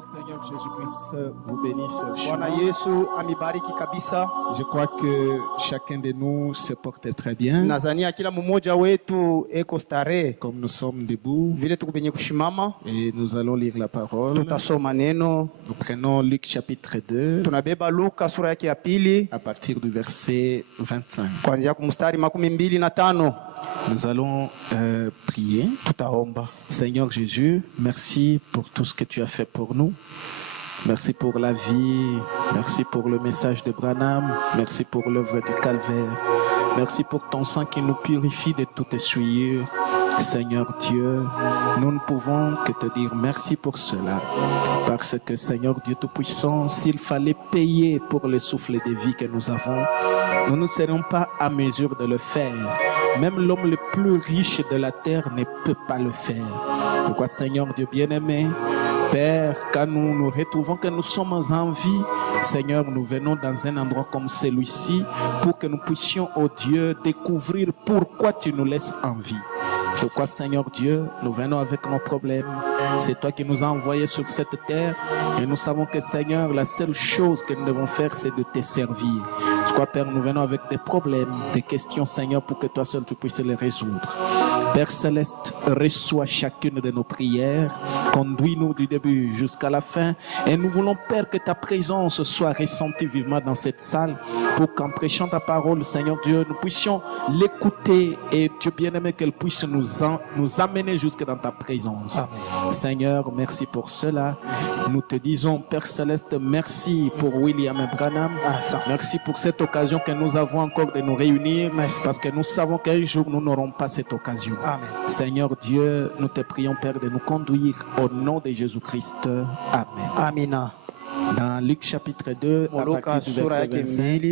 le Seigneur Jésus-Christ vous bénisse. Bwana Yesu amibariki kabisa. Je crois que chacun de nous se porte très bien. Nazania kila mmoja wetu eko starehe. Comme nous sommes debout Vile tuko penye kushimama, et nous allons lire la parole. tutasoma neno. Nous prenons Luc chapitre 2 Tunabeba Luka sura yake ya pili à partir du verset 25. kuanzia kumstari 25. Nous allons prier. Tutaomba. Seigneur Jésus, merci pour tout ce que tu as fait pour nous. Merci pour la vie, merci pour le message de Branham, merci pour l'œuvre du Calvaire, merci pour ton sang qui nous purifie de toute souillure. Seigneur Dieu, nous ne pouvons que te dire merci pour cela, parce que Seigneur Dieu Tout-Puissant, s'il fallait payer pour le souffle de vie que nous avons, nous ne serions pas à mesure de le faire. Même l'homme le plus riche de la terre ne peut pas le faire. Pourquoi, Seigneur Dieu bien-aimé, Père, quand nous nous retrouvons, que nous sommes en vie, Seigneur, nous venons dans un endroit comme celui-ci pour que nous puissions, oh Dieu, découvrir pourquoi tu nous laisses en vie. C'est pourquoi, Seigneur Dieu, nous venons avec nos problèmes. C'est toi qui nous as envoyés sur cette terre et nous savons que, Seigneur, la seule chose que nous devons faire, c'est de te servir. C'est pourquoi, Père, nous venons avec des problèmes, des questions, Seigneur, pour que toi seul tu puisses les résoudre. Père Céleste, reçois chacune de nos prières, conduis-nous du début jusqu'à la fin et nous voulons, Père, que ta présence soit ressentie vivement dans cette salle pour qu'en prêchant ta parole, Seigneur Dieu, nous puissions l'écouter et Dieu bien-aimé, qu'elle puisse nous amener jusque dans ta présence. Amen. Seigneur, merci pour cela. Merci. Nous te disons, Père Céleste, merci pour William et Branham. Merci pour cette occasion que nous avons encore de nous réunir, parce que nous savons qu'un jour nous n'aurons pas cette occasion. Amen. Seigneur Dieu, nous te prions, Père, de nous conduire au nom de Jésus-Christ. Amen. Amina. Dans Luc chapitre 2, à partir du verset 25.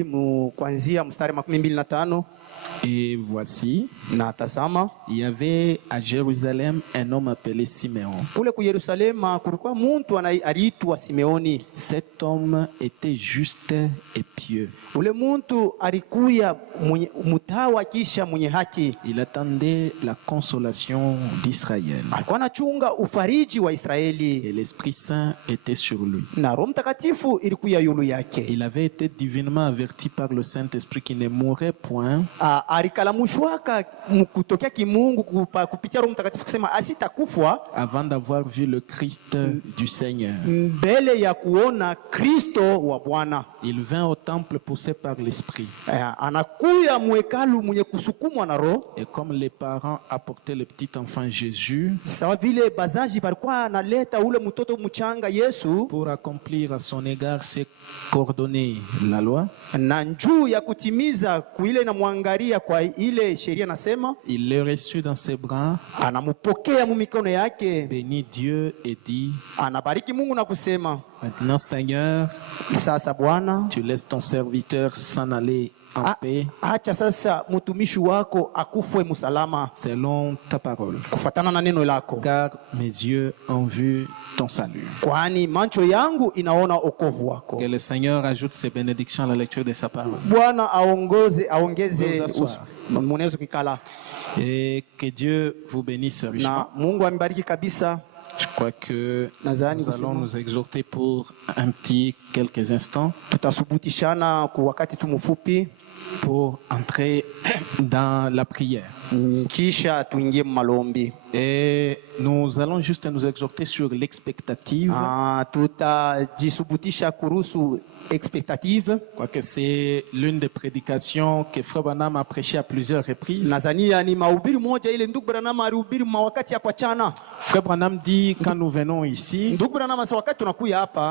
Et voici, il y avait à Jérusalem un homme appelé Simeon. Cet homme était juste et pieux. Il attendait la consolation d'Israël. Et l'Esprit Saint était sur lui. Il avait été divinement averti par le Saint-Esprit qu'il ne mourrait point avant d'avoir vu le Christ du Seigneur. Il vint au temple poussé par l'Esprit. Et comme les parents apportaient le petit enfant Jésus pour accomplir à son égard ce qu'ordonnait la loi, il le reçut dans ses bras, bénit Dieu et dit: Maintenant, Seigneur, tu laisses ton serviteur s'en aller en paix, selon ta parole, car mes yeux ont vu ton salut. Que le Seigneur ajoute ses bénédictions à la lecture de sa parole. Et que Dieu vous bénisse richement. Je crois que nous allons nous exhorter pour quelques instants pour entrer dans la prière. Et nous allons juste nous exhorter sur l'expectative. Quoique c'est l'une des prédications que Frère Branham a prêché à plusieurs reprises. Frère Branham dit, quand nous venons ici,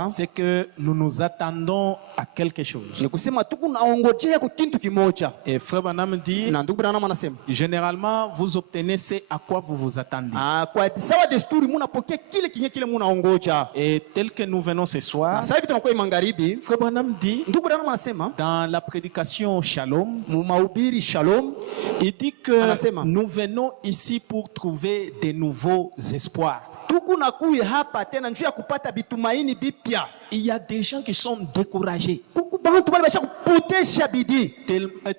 c'est que nous nous attendons à quelque chose. Et Frère Branham dit, généralement vous obtenez ce à quoi vous vous attendez. Et tel que nous venons ce soir, Frère Branham dit, dans la prédication Shalom, il dit que nous venons ici pour trouver de nouveaux espoirs. tuku nakuye hapa tena njuu ya kupata bitumaini bipya. Il y a des gens qui sont découragés. Kuku bantu bale basha kupotesha bidii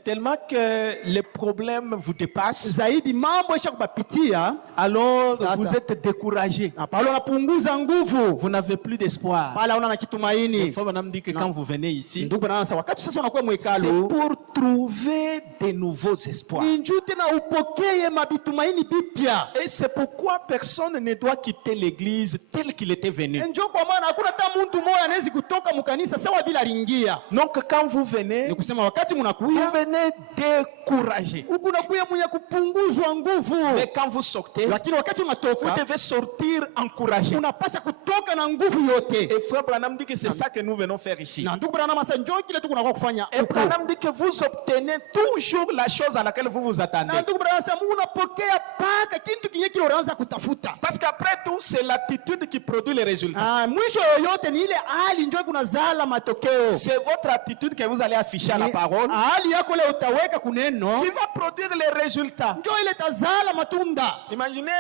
Tellement que les problèmes vous dépassent. zaidi, mambo isha kubapitia, Alors Sasa. vous êtes découragés. na pale unapunguza nguvu, Vous n'avez plus d'espoir. pale una na Il kitumaini. faut madame dire que quand vous venez ici, Ndugu bwana, sasa wakati sasa unakuwa c'est mwekalu, pour trouver de nouveaux espoirs. ni njuu tena upokee mabitumaini bipya. Et c'est pourquoi personne ne doit quitter l'église telle qu'il était venu. Njoo kwa maana hakuna hata mtu mmoja anaweza kutoka mkanisa sawa bila aliingia. Donc quand vous venez, Ni kusema wakati vous mnakuya venez découragé. huku nakuya mwenye kupunguzwa nguvu, Mais quand vous sortez, lakini wakati vous unatoka devez sortir encouragé. unapasha kutoka na nguvu yote. Et frère Branham dit que c'est ça que nous venons faire ici. Na ndugu Branham sasa njoo kile tu kunakuwa kufanya Et huku. Branham dit que vous obtenez toujours la chose à laquelle vous vous attendez. Na ndugu Branham sasa Mungu unapokea paka kitu kinye kile unaanza kutafuta. Parce qu'après tout, c'est l'attitude qui produit les résultats. Mwisho yoyote ni ile hali njoo kunazala matokeo. C'est votre attitude que vous allez afficher à la parole Hali yako leo utaweka kuneno qui va produire les résultats. njoo ile tazala matunda. Imaginez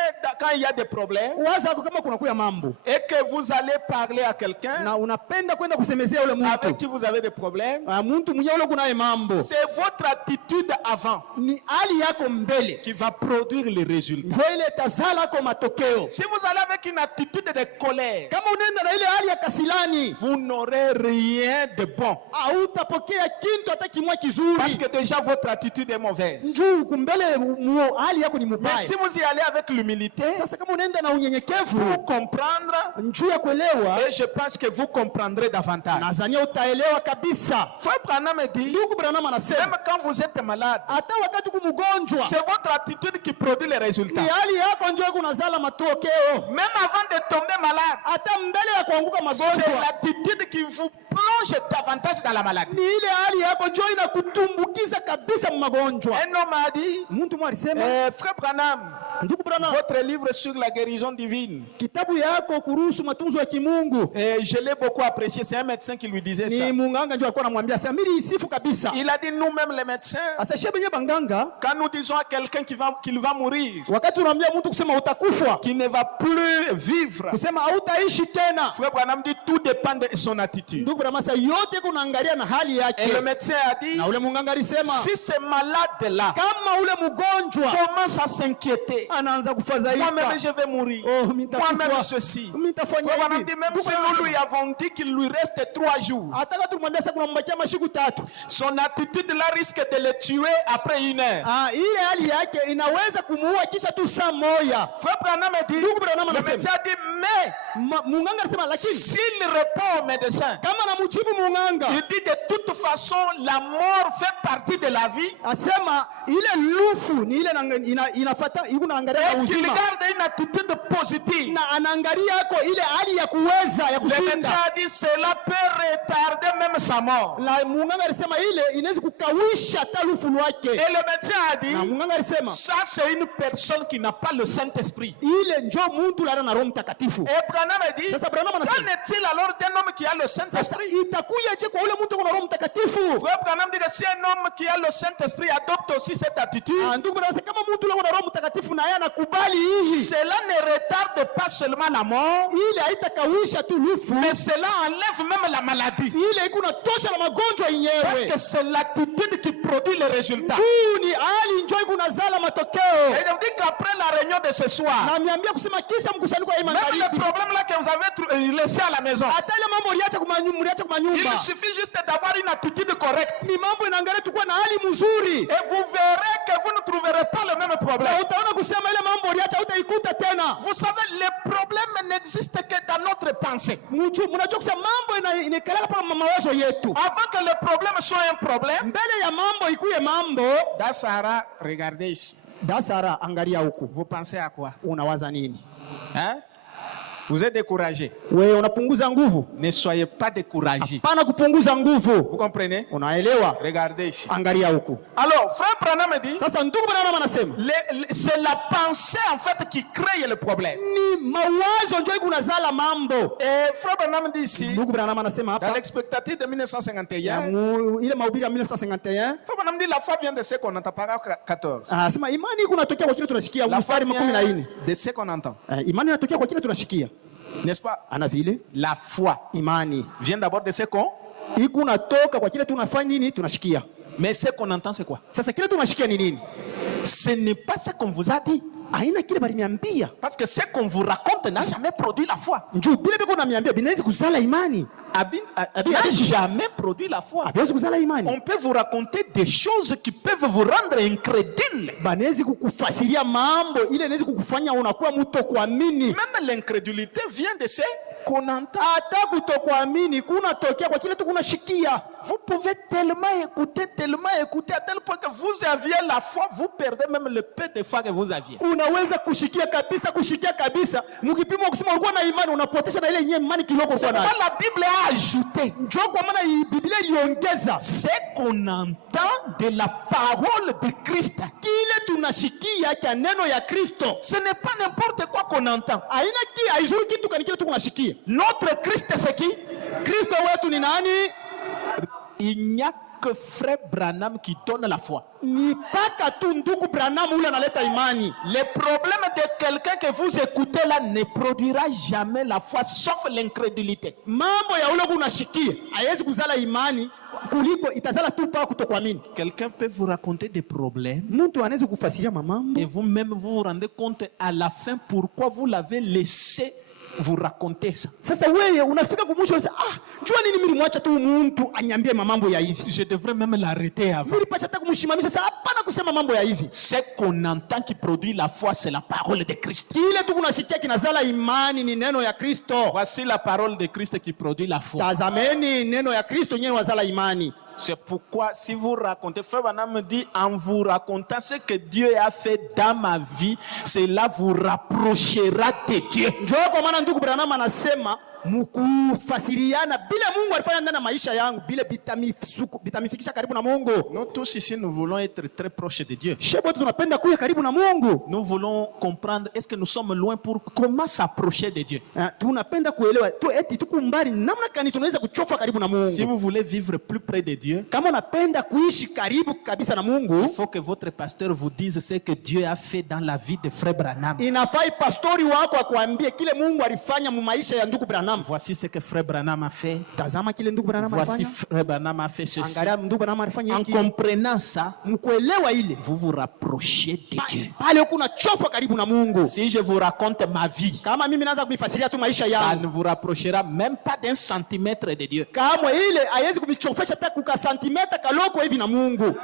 quand il y a des problèmes Waza kama kunakuya mambo et que vous allez parler à quelqu'un na unapenda kwenda kusemezea ule avec mtu. qui vous avez des problèmes. Mtu mwenye ule kunaye mambo. C'est votre attitude avant Ni hali yako mbele. qui va produire les résultats. Njoo ile tazala yako matokeo. Si vous allez avec une attitude de colère, Kama unaenda na ile hali ya kasilani, vous n'aurez rien de bon. hautapokea kitu hata kimwa Parce kizuri. que déjà votre attitude est mauvaise. Njoo kumbele hali yako ni Mais mubaya. si vous y allez avec l'humilité, Sasa kama unaenda na unyenyekevu, pour comprendre, njoo ya kuelewa, et je pense que vous comprendrez davantage. nadhania utaelewa kabisa. Frère Branham dit, Ndugu Branham anasema même quand vous êtes malade, hata wakati kumgonjwa, c'est votre attitude qui produit les résultats. ni hali yako njoo kunazala matokeo. Même avant de tomber malade, Hata mbele ya kuanguka c'est magonjwa, l'attitude qui vous plonge davantage dans la maladie. ni ile hali yako njoo inakutumbukiza kabisa mu magonjwa. Un homme a dit, Mtu mmoja alisema, Frère Branham, ndugu Branham, votre livre sur la guérison divine, kitabu yako kuruhusu matunzo ya kimungu, et je l'ai beaucoup apprécié, c'est un médecin qui lui disait ça. ni munganga njoo alikuwa anamwambia Samiri isifu kabisa. Il a dit, nous-mêmes les médecins, Asa shebe banganga, quand nous disons à quelqu'un qu'il va mourir, wakati unaambia mtu kusema utakufa, qu'il ne va plus vivre, kusema hautaishi tena, Frère Branham dit, tout dépend de son attitude. ndugu Branham, sasa yote kunaangalia na hali Et yake. le médecin a dit, Na ule munganga alisema si ce malade-là kama ule mgonjwa commence à s'inquiéter, anaanza kufadhaika, moi-même je vais mourir, oh, moi-même ceci. mitafanya Frère Branham hivi. dit, même Ndugu si Branham nous lui avons dit qu'il lui reste 3 jours, ataka tumwambia sasa kuna mbakia mashiku 3, son attitude là risque de le tuer après 1 heure. ile hali yake inaweza kumuua kisha tu saa moja. Frère Branham dit, Ndugu Branham le anasema, médecin a dit, mais munganga alisema lakini s'il répond au médecin, kama namjibu munganga il dit de toute façon la mort fait partie de la vie, asema ile lufu ni ile inafuata iko naangalia et qu'il uzima garde une attitude positive. na anaangalia yako ile hali ya kuweza ya Le médecin kushinda. a dit cela peut retarder même sa mort. Na munganga alisema ile inaweza kukawisha hata lufu lwake. Et le médecin a dit, Na munganga alisema ça c'est une personne qui n'a pas le Saint-Esprit. ile njoo mtu lana na Roho Mtakatifu. Et Branham a dit, Sasa Branham qu'en anasema est-il alors d'un homme qui a le sasa Saint-Esprit? itakuja je kwa ule mtu kuna Roho Mtakatifu? Frère Branham dit que si un homme qui a le Saint-Esprit adopte aussi cette attitude, Ndugu Branham, kama mtu leo na Roho Mtakatifu na yeye anakubali hii, cela ne retarde pas seulement la mort, ile haitakawisha tu lufu, mais cela enlève même la maladie. ile iko natosha na magonjwa Parce yenyewe. que c'est l'attitude qui produit les résultats. Juu ni hali njoo iko nazala matokeo. Et il dit qu'après la réunion de ce soir, Na miambia kusema kisha mkusanyiko wa même magharibi, les problèmes là que vous avez laissés à la maison, hata ile mambo uliacha kwa il nyumba, suffit juste d'avoir une attitude correcte. ni mambo inaangalia tu kuwa na hali mzuri, Et vous verrez que vous ne trouverez pas le même problème. na utaona kusema ile mambo uliacha utaikuta tena. Vous savez, les problèmes n'existent que dans notre pensée. Mnajua kusema mambo inakalaka pa mawazo yetu. Avant que le problème soit un problème, Mbele ya mambo ikuye mambo, Dasara, regardez ici. Dasara, angalia huku. Vous pensez à quoi? Unawaza nini? Hein? Vous êtes découragé. wewe unapunguza nguvu. Ne soyez pas découragés. Hapana kupunguza nguvu. Vous comprenez? Unaelewa? Regardez ici. Angalia huku. Alors, frère Branham me dit, Sasa ndugu Branham anasema c'est la pensée en fait qui crée le problème. ni mawazo ndio kunazala mambo. Et frère Branham dit ici, Ndugu Branham anasema dans hapa l'expectative de 1951, ile mahubiri ya 1951 frère Branham dit la foi vient de ce qu'on entend, paragraphe 14. anasema imani kunatokea kwa kile tunashikia. La foi Mstari wa 14 vient de ce qu'on entend. imani inatokea kwa kile tunashikia. N'est-ce pas? Ana vile La foi imani vient d'abord de ce qu'on... iko natoka kwa kile tunafanya nini tunashikia. Mais ce qu'on entend, c'est quoi? Sasa kile tunashikia ni nini? Ce n'est pas ce qu'on vous a dit. Haina kile baliniambia. Parce que ce qu'on vous raconte n'a jamais produit la foi. Njoo bile biko namiambia binaweza kuzala imani. N'a jamais produit la foi. Habiwezi kuzala imani. On peut vous raconter des choses qui peuvent vous rendre incrédule. Banaweza kukufasiria mambo ile inaweza kukufanya unakuwa mtu kuamini. Même l'incrédulité vient de ce qu'on entend. Hata kutokuamini kunatokea kwa kile tu kunashikia. Vous pouvez tellement écouter à tel point que vous aviez la foi, vous perdez même le peu de foi que vous aviez. Unaweza kushikia kabisa. Mkipimo kusema ulikuwa na imani unapotesha na ile yenyewe imani kiloko kwa nayo. La Bible a ajouté. Njoo kwa maana Biblia iliongeza ce qu'on entend de la parole de Christ. Kile tunashikia cha neno ya Kristo. Ce n'est pas n'importe quoi qu'on entend. Haina haizuri kitu kile tunashikia. Notre Christ c'est qui? Kristo wetu ni nani? Il n'y a que frère Branham qui donne la foi. Ni paka tu ndugu Branham ule analeta imani. Le problème de quelqu'un que vous écoutez là ne produira jamais la foi sauf l'incrédulité. Mambo ya ule unashikia haiwezi kuzala imani kuliko itazala tu pa kutokuamini. Quelqu'un peut vous raconter des problèmes. Mtu anaweza kufasiria mambo. Et vous-même vous vous rendez compte à la fin pourquoi vous l'avez laissé vous raconter ça. Sasa wewe unafika kumwisho unasema jua nini mimi nimwacha tu mtu anyambie mambo ya hivi. Je devrais même l'arrêter avant. Mimi pasha hata kumshimamisha sasa hapana kusema mambo ya hivi. Ce qu'on entend qui produit la foi c'est la parole de Christ. Kile tu kunasikia kinazala imani ni neno ya Kristo. Voici la parole de Christ qui produit la foi. Tazameni neno ya Kristo nyenye wazala imani. C'est pourquoi si vous racontez, frère Branham me dit, en vous racontant ce que Dieu a fait dans ma vie, cela vous rapprochera de Dieu. Njoo kwa maana ndugu Branham anasema mukufasiriana bila Mungu alifanya ndani ya maisha yangu bila bitamifikisha karibu na Mungu. Nous tous ici nous voulons être très proches de Dieu. Shebo tunapenda kuwa karibu na Mungu. Nous voulons comprendre est-ce que nous sommes loin pour comment s'approcher de Dieu. Tunapenda kuelewa tu eti tuko mbali namna gani tunaweza kuchofa karibu na Mungu. Si vous voulez vivre plus près de Dieu, kama unapenda kuishi karibu kabisa na Mungu, il faut que votre pasteur vous dise ce que Dieu a fait dans la vie de frère Branham. Inafai pastori wako akwambie kile Mungu alifanya mu maisha ya ndugu Branham. Voici ce que frère Branham a fait. Tazama kile ndugu Branham alifanya. Voici frère Branham a fait ceci. Angalia ndugu Branham alifanya hiki. En comprenant ça, mkuelewa ile, vous vous rapprochez de Dieu. Pale kuna chofa karibu na Mungu. Si je vous raconte ma vie, kama mimi naanza kumifasiria tu maisha yangu, ça ne vous rapprochera même pas d'un centimètre de Dieu. Kama ile haiwezi kumichofesha hata kuka santimeta kaloko hivi na Mungu.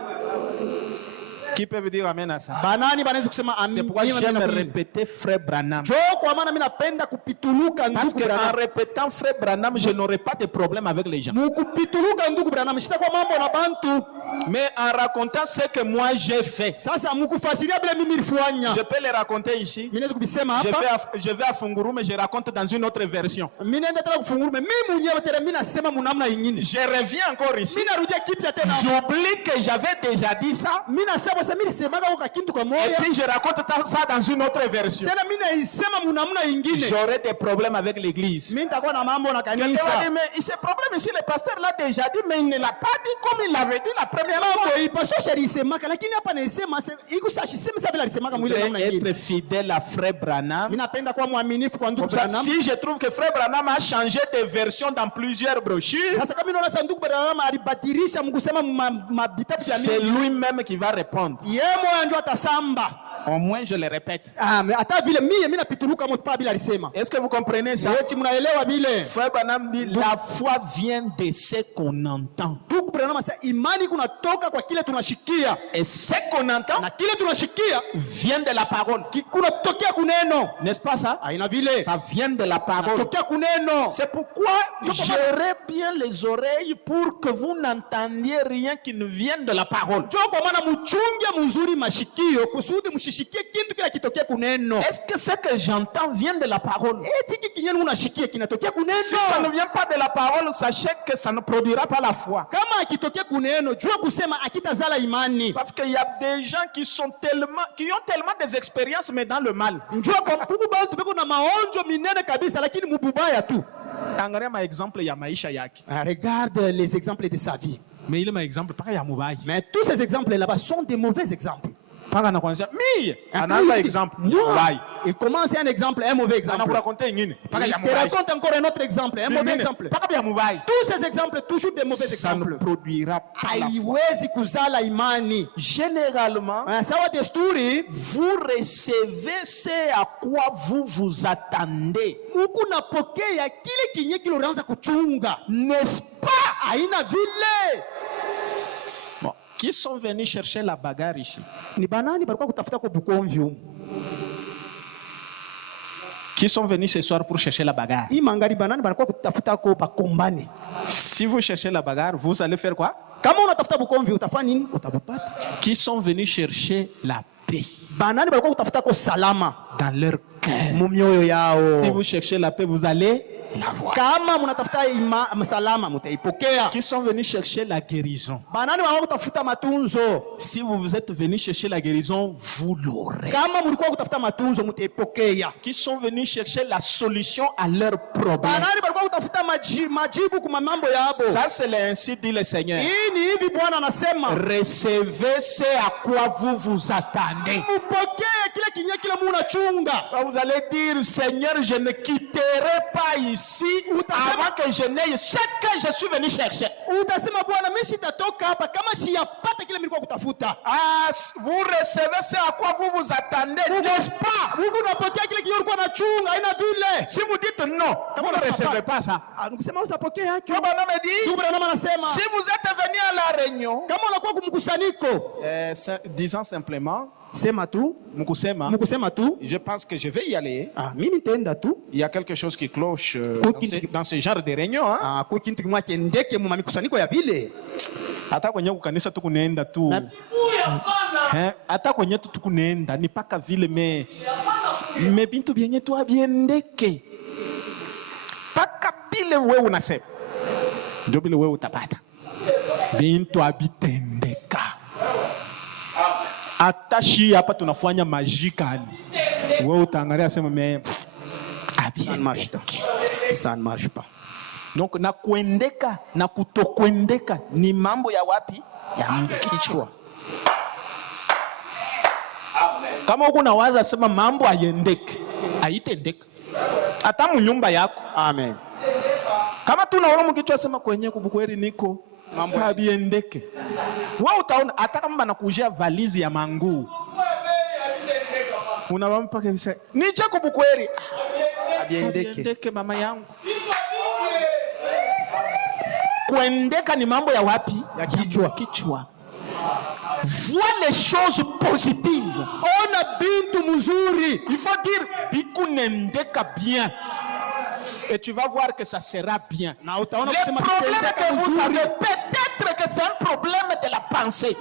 Qui peut vous dire amen à ça? Banani banaweza kusema amen. C'est pourquoi j'aime répéter frère Branham. Jo kwa maana mimi napenda kupituluka ndugu Branham. Parce que en répétant frère Branham, je n'aurai pas de problème avec les gens. Mukupituluka ndugu Branham, sitakuwa mambo na bantu. Mais en racontant ce que moi j'ai fait, sasa mukufasiria bila mimi nilifanya, je peux les raconter ici. Mimi naweza kubisema hapa. Je vais à Funguru mais je raconte dans une autre version. Mimi naenda tena kufunguru mimi mwenyewe tena mimi nasema munamna nyingine. Je reviens encore ici. Mimi narudia kipya tena. J'oublie que j'avais déjà dit ça. Mimi nasema sasa mimi nisemaga kwa kintu kwa moyo. Et puis je raconte ça dans une autre version. Tena mimi naisema munamna nyingine. J'aurai des problèmes avec l'église. Mimi nitakuwa na mambo na kanisa. Mais ce problème ici le pasteur l'a déjà dit mais il ne l'a pas dit comme il l'avait dit la première fois. Pastor shalisemaka lakini hapa naisema iko sashi sema vile alisemaka mwile namna nyingine. Être fidèle à frère Branham. Mimi napenda kuwa mwaminifu kwa ndugu Branham. Si je trouve que frère Branham a changé de version dans plusieurs brochures, sasa kama naona ndugu Branham alibadilisha mkusema mabitabu ya c'est lui-même qui va répondre. Yeye moyo ndio atasamba. Au moins je le répète. Mais hata vile mimi napituluka mtu pa bila alisema. Est-ce que vous comprenez ça? Eti mnaelewa vile? Frère Branham dit la foi vient de ce qu'on entend. Ndugu Branham sasa imani kunatoka kwa kile tunashikia. Et ce qu'on entend na kile tunashikia vient de la parole. Kunatokea kuneno. N'est-ce pas ça? Haina vile. Ça vient de la parole. Kunatokea kuneno. C'est pourquoi gérez bien les oreilles pour que vous n'entendiez rien qui ne vienne de la parole. Kwa maana mchunge mzuri mashikio kusudi usishikie kintu kila kitokea kuneno. Est-ce que ce que j'entends vient de la parole? Eti hiki kinyeni unashikia kinatokea kuneno. Si ça ne vient pas de la parole, sachez que ça ne produira pas la foi. Kama akitokea kuneno, jua kusema akitazala imani. Parce qu'il y a des gens qui ont tellement des expériences mais dans le mal. Njua kwa mkubu bantu beko na maonjo minene kabisa lakini mububaya tu. Angalia ma exemple ya maisha yake. Regarde les exemples de sa vie. Mais il est ma exemple paka ya mubai. Mais tous ces exemples là-bas sont des mauvais exemples. Paka na kwanza mi anaanza exemple mubai. Il commence un exemple, un mauvais exemple. Ana raconter ingine paka ya Il te mubai. raconte encore un autre exemple, un mauvais exemple. Paka ya mubai. Tous ces exemples, toujours des mauvais Ça ne exemples. produira pas la foi. Haiwezi kuzala imani. Généralement, Sawa desturi, vous recevez ce à quoi vous vous attendez. huku napokea kile kinye kile unaanza kuchunga. N'est-ce pas? Haina vile. Bon, qui sont venus chercher la bagarre ici? Ni banani balikuwa kutafuta kwa bukomvyo. Qui sont venus ce soir pour chercher la bagarre? Hii mangari banani balikuwa kutafuta kwa bakombane. Si vous cherchez la bagarre, vous allez faire quoi? Kama unatafuta bukomvyo utafanya nini? Utabupata. Qui sont venus chercher la paix Banani balikuwa kutafuta kwa salama dans leur cœur. mu mioyo yao. Si vous cherchez la paix, vous allez la voir. Kama mnatafuta salama mtaipokea. Qui sont venus chercher la guérison. Banani balikuwa kutafuta matunzo. Si vous êtes venus chercher la guérison, vous l'aurez. Kama mlikuwa kutafuta matunzo mtaipokea. Qui sont venus chercher la solution à leurs problèmes. Banani balikuwa kutafuta majibu kwa mambo yao. Ça c'est ainsi dit le Seigneur. Hii ni hivi Bwana anasema. Recevez ce à quoi vous vous attendez. Mpokee kile kinye kile munachunga. Vous allez dire, Seigneur, je ne quitterai pas ici avant que je n'aie ce que je suis venu chercher. Utasema Bwana mimi sitatoka hapa kama siyapata kile nilikuwa kutafuta. Ah, vous recevez ce à quoi vous vous attendez, n'est-ce pas? Mungu unapokea kile kinye ulikuwa unachunga, haina vile. Si vous dites non, vous ne recevez pas ça. Ukisema utapokea hicho. Bwana me dit, Bwana anasema, si vous êtes venu à la réunion, kama unakuwa kumkusanyiko, disons simplement, sema tu, mkusema tu, je pense que je vais y aller. Mimi nitaenda tu. Il y a quelque chose qui cloche dans ce genre de réunion, hein? Kwa kintu kimwa kiendeke mu mikusanyiko ya vile. Hata kwenye kukanisa tu kunaenda tu. Hata kwenye tu kunaenda ni paka vile me bintu byenye tu abiendeke. Paka bile wewe unasema. Ndio bile wewe utapata. Bintu abitendeka. Atashi hapa tunafanya majikani. Wewe utaangalia sema ça ne marche pas. Donc na kuendeka na kutokuendeka ni mambo ya wapi? Ya kichwa. Kama uko nawaza sema mambo hayendeke, haitendeka. Hata mnyumba yako. Amen. Kama tunaona mkichwa sema kwenye kubukweli niko mambo habiendeke. Wewe utaona hata kama banakujia valizi ya mangu. Unawampa kabisa. Nije kubukweli. Habiendeke mama yangu. Kuendeka ni mambo ya wapi? Ya kichwa. Vois les choses positives. Ona bintu mzuri. Il faut dire bikunendeka bien. Et tu vas voir que ça sera bien. Le problème que vous avez, peut-être que c'est un problème de la pensée.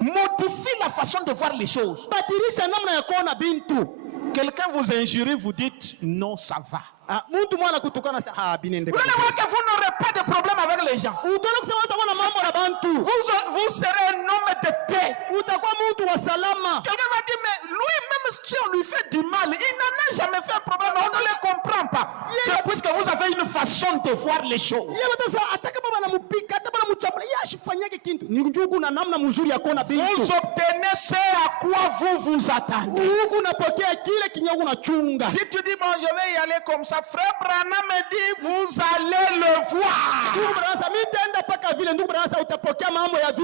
Modifie la façon de voir les choses. Quelqu'un vous injure, vous dites non, ça va. Vous n'aurez pas de problème avec les gens. Vous serez un homme de paix. Quelqu'un m'a dit, mais lui-même, si on lui fait du mal, il n'en a jamais fait un problème. On ne le comprend pas. C'est puisque vous avez une façon de voir les choses. Vous obtenez ce à quoi vous vous attendez. Si tu dis, bon, je vais y aller comme ça, frère Branham me dit, vous allez le voir.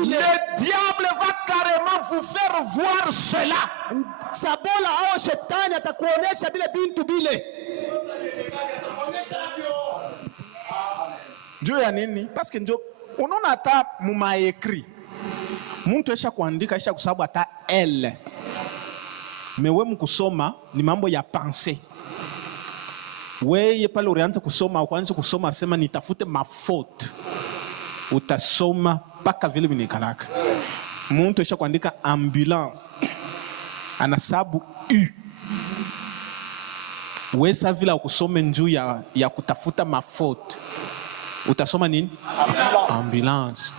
Le diable va carrément vous faire voir cela. Dieu ya nini? Parce que ndio unaona hata muma écrit. Mtu aisha kuandika aisha kusababu hata L. Mewe mkusoma ni mambo ya pensée. Wewe pale ulianza kusoma kwanza kusoma sema nitafute mafaute. Utasoma paka vile vinikalaka. Muntu esha kuandika ambulance anasabu U. Wesa vila kusome njuu ya kutafuta mafoto. Utasoma nini? Ambulance.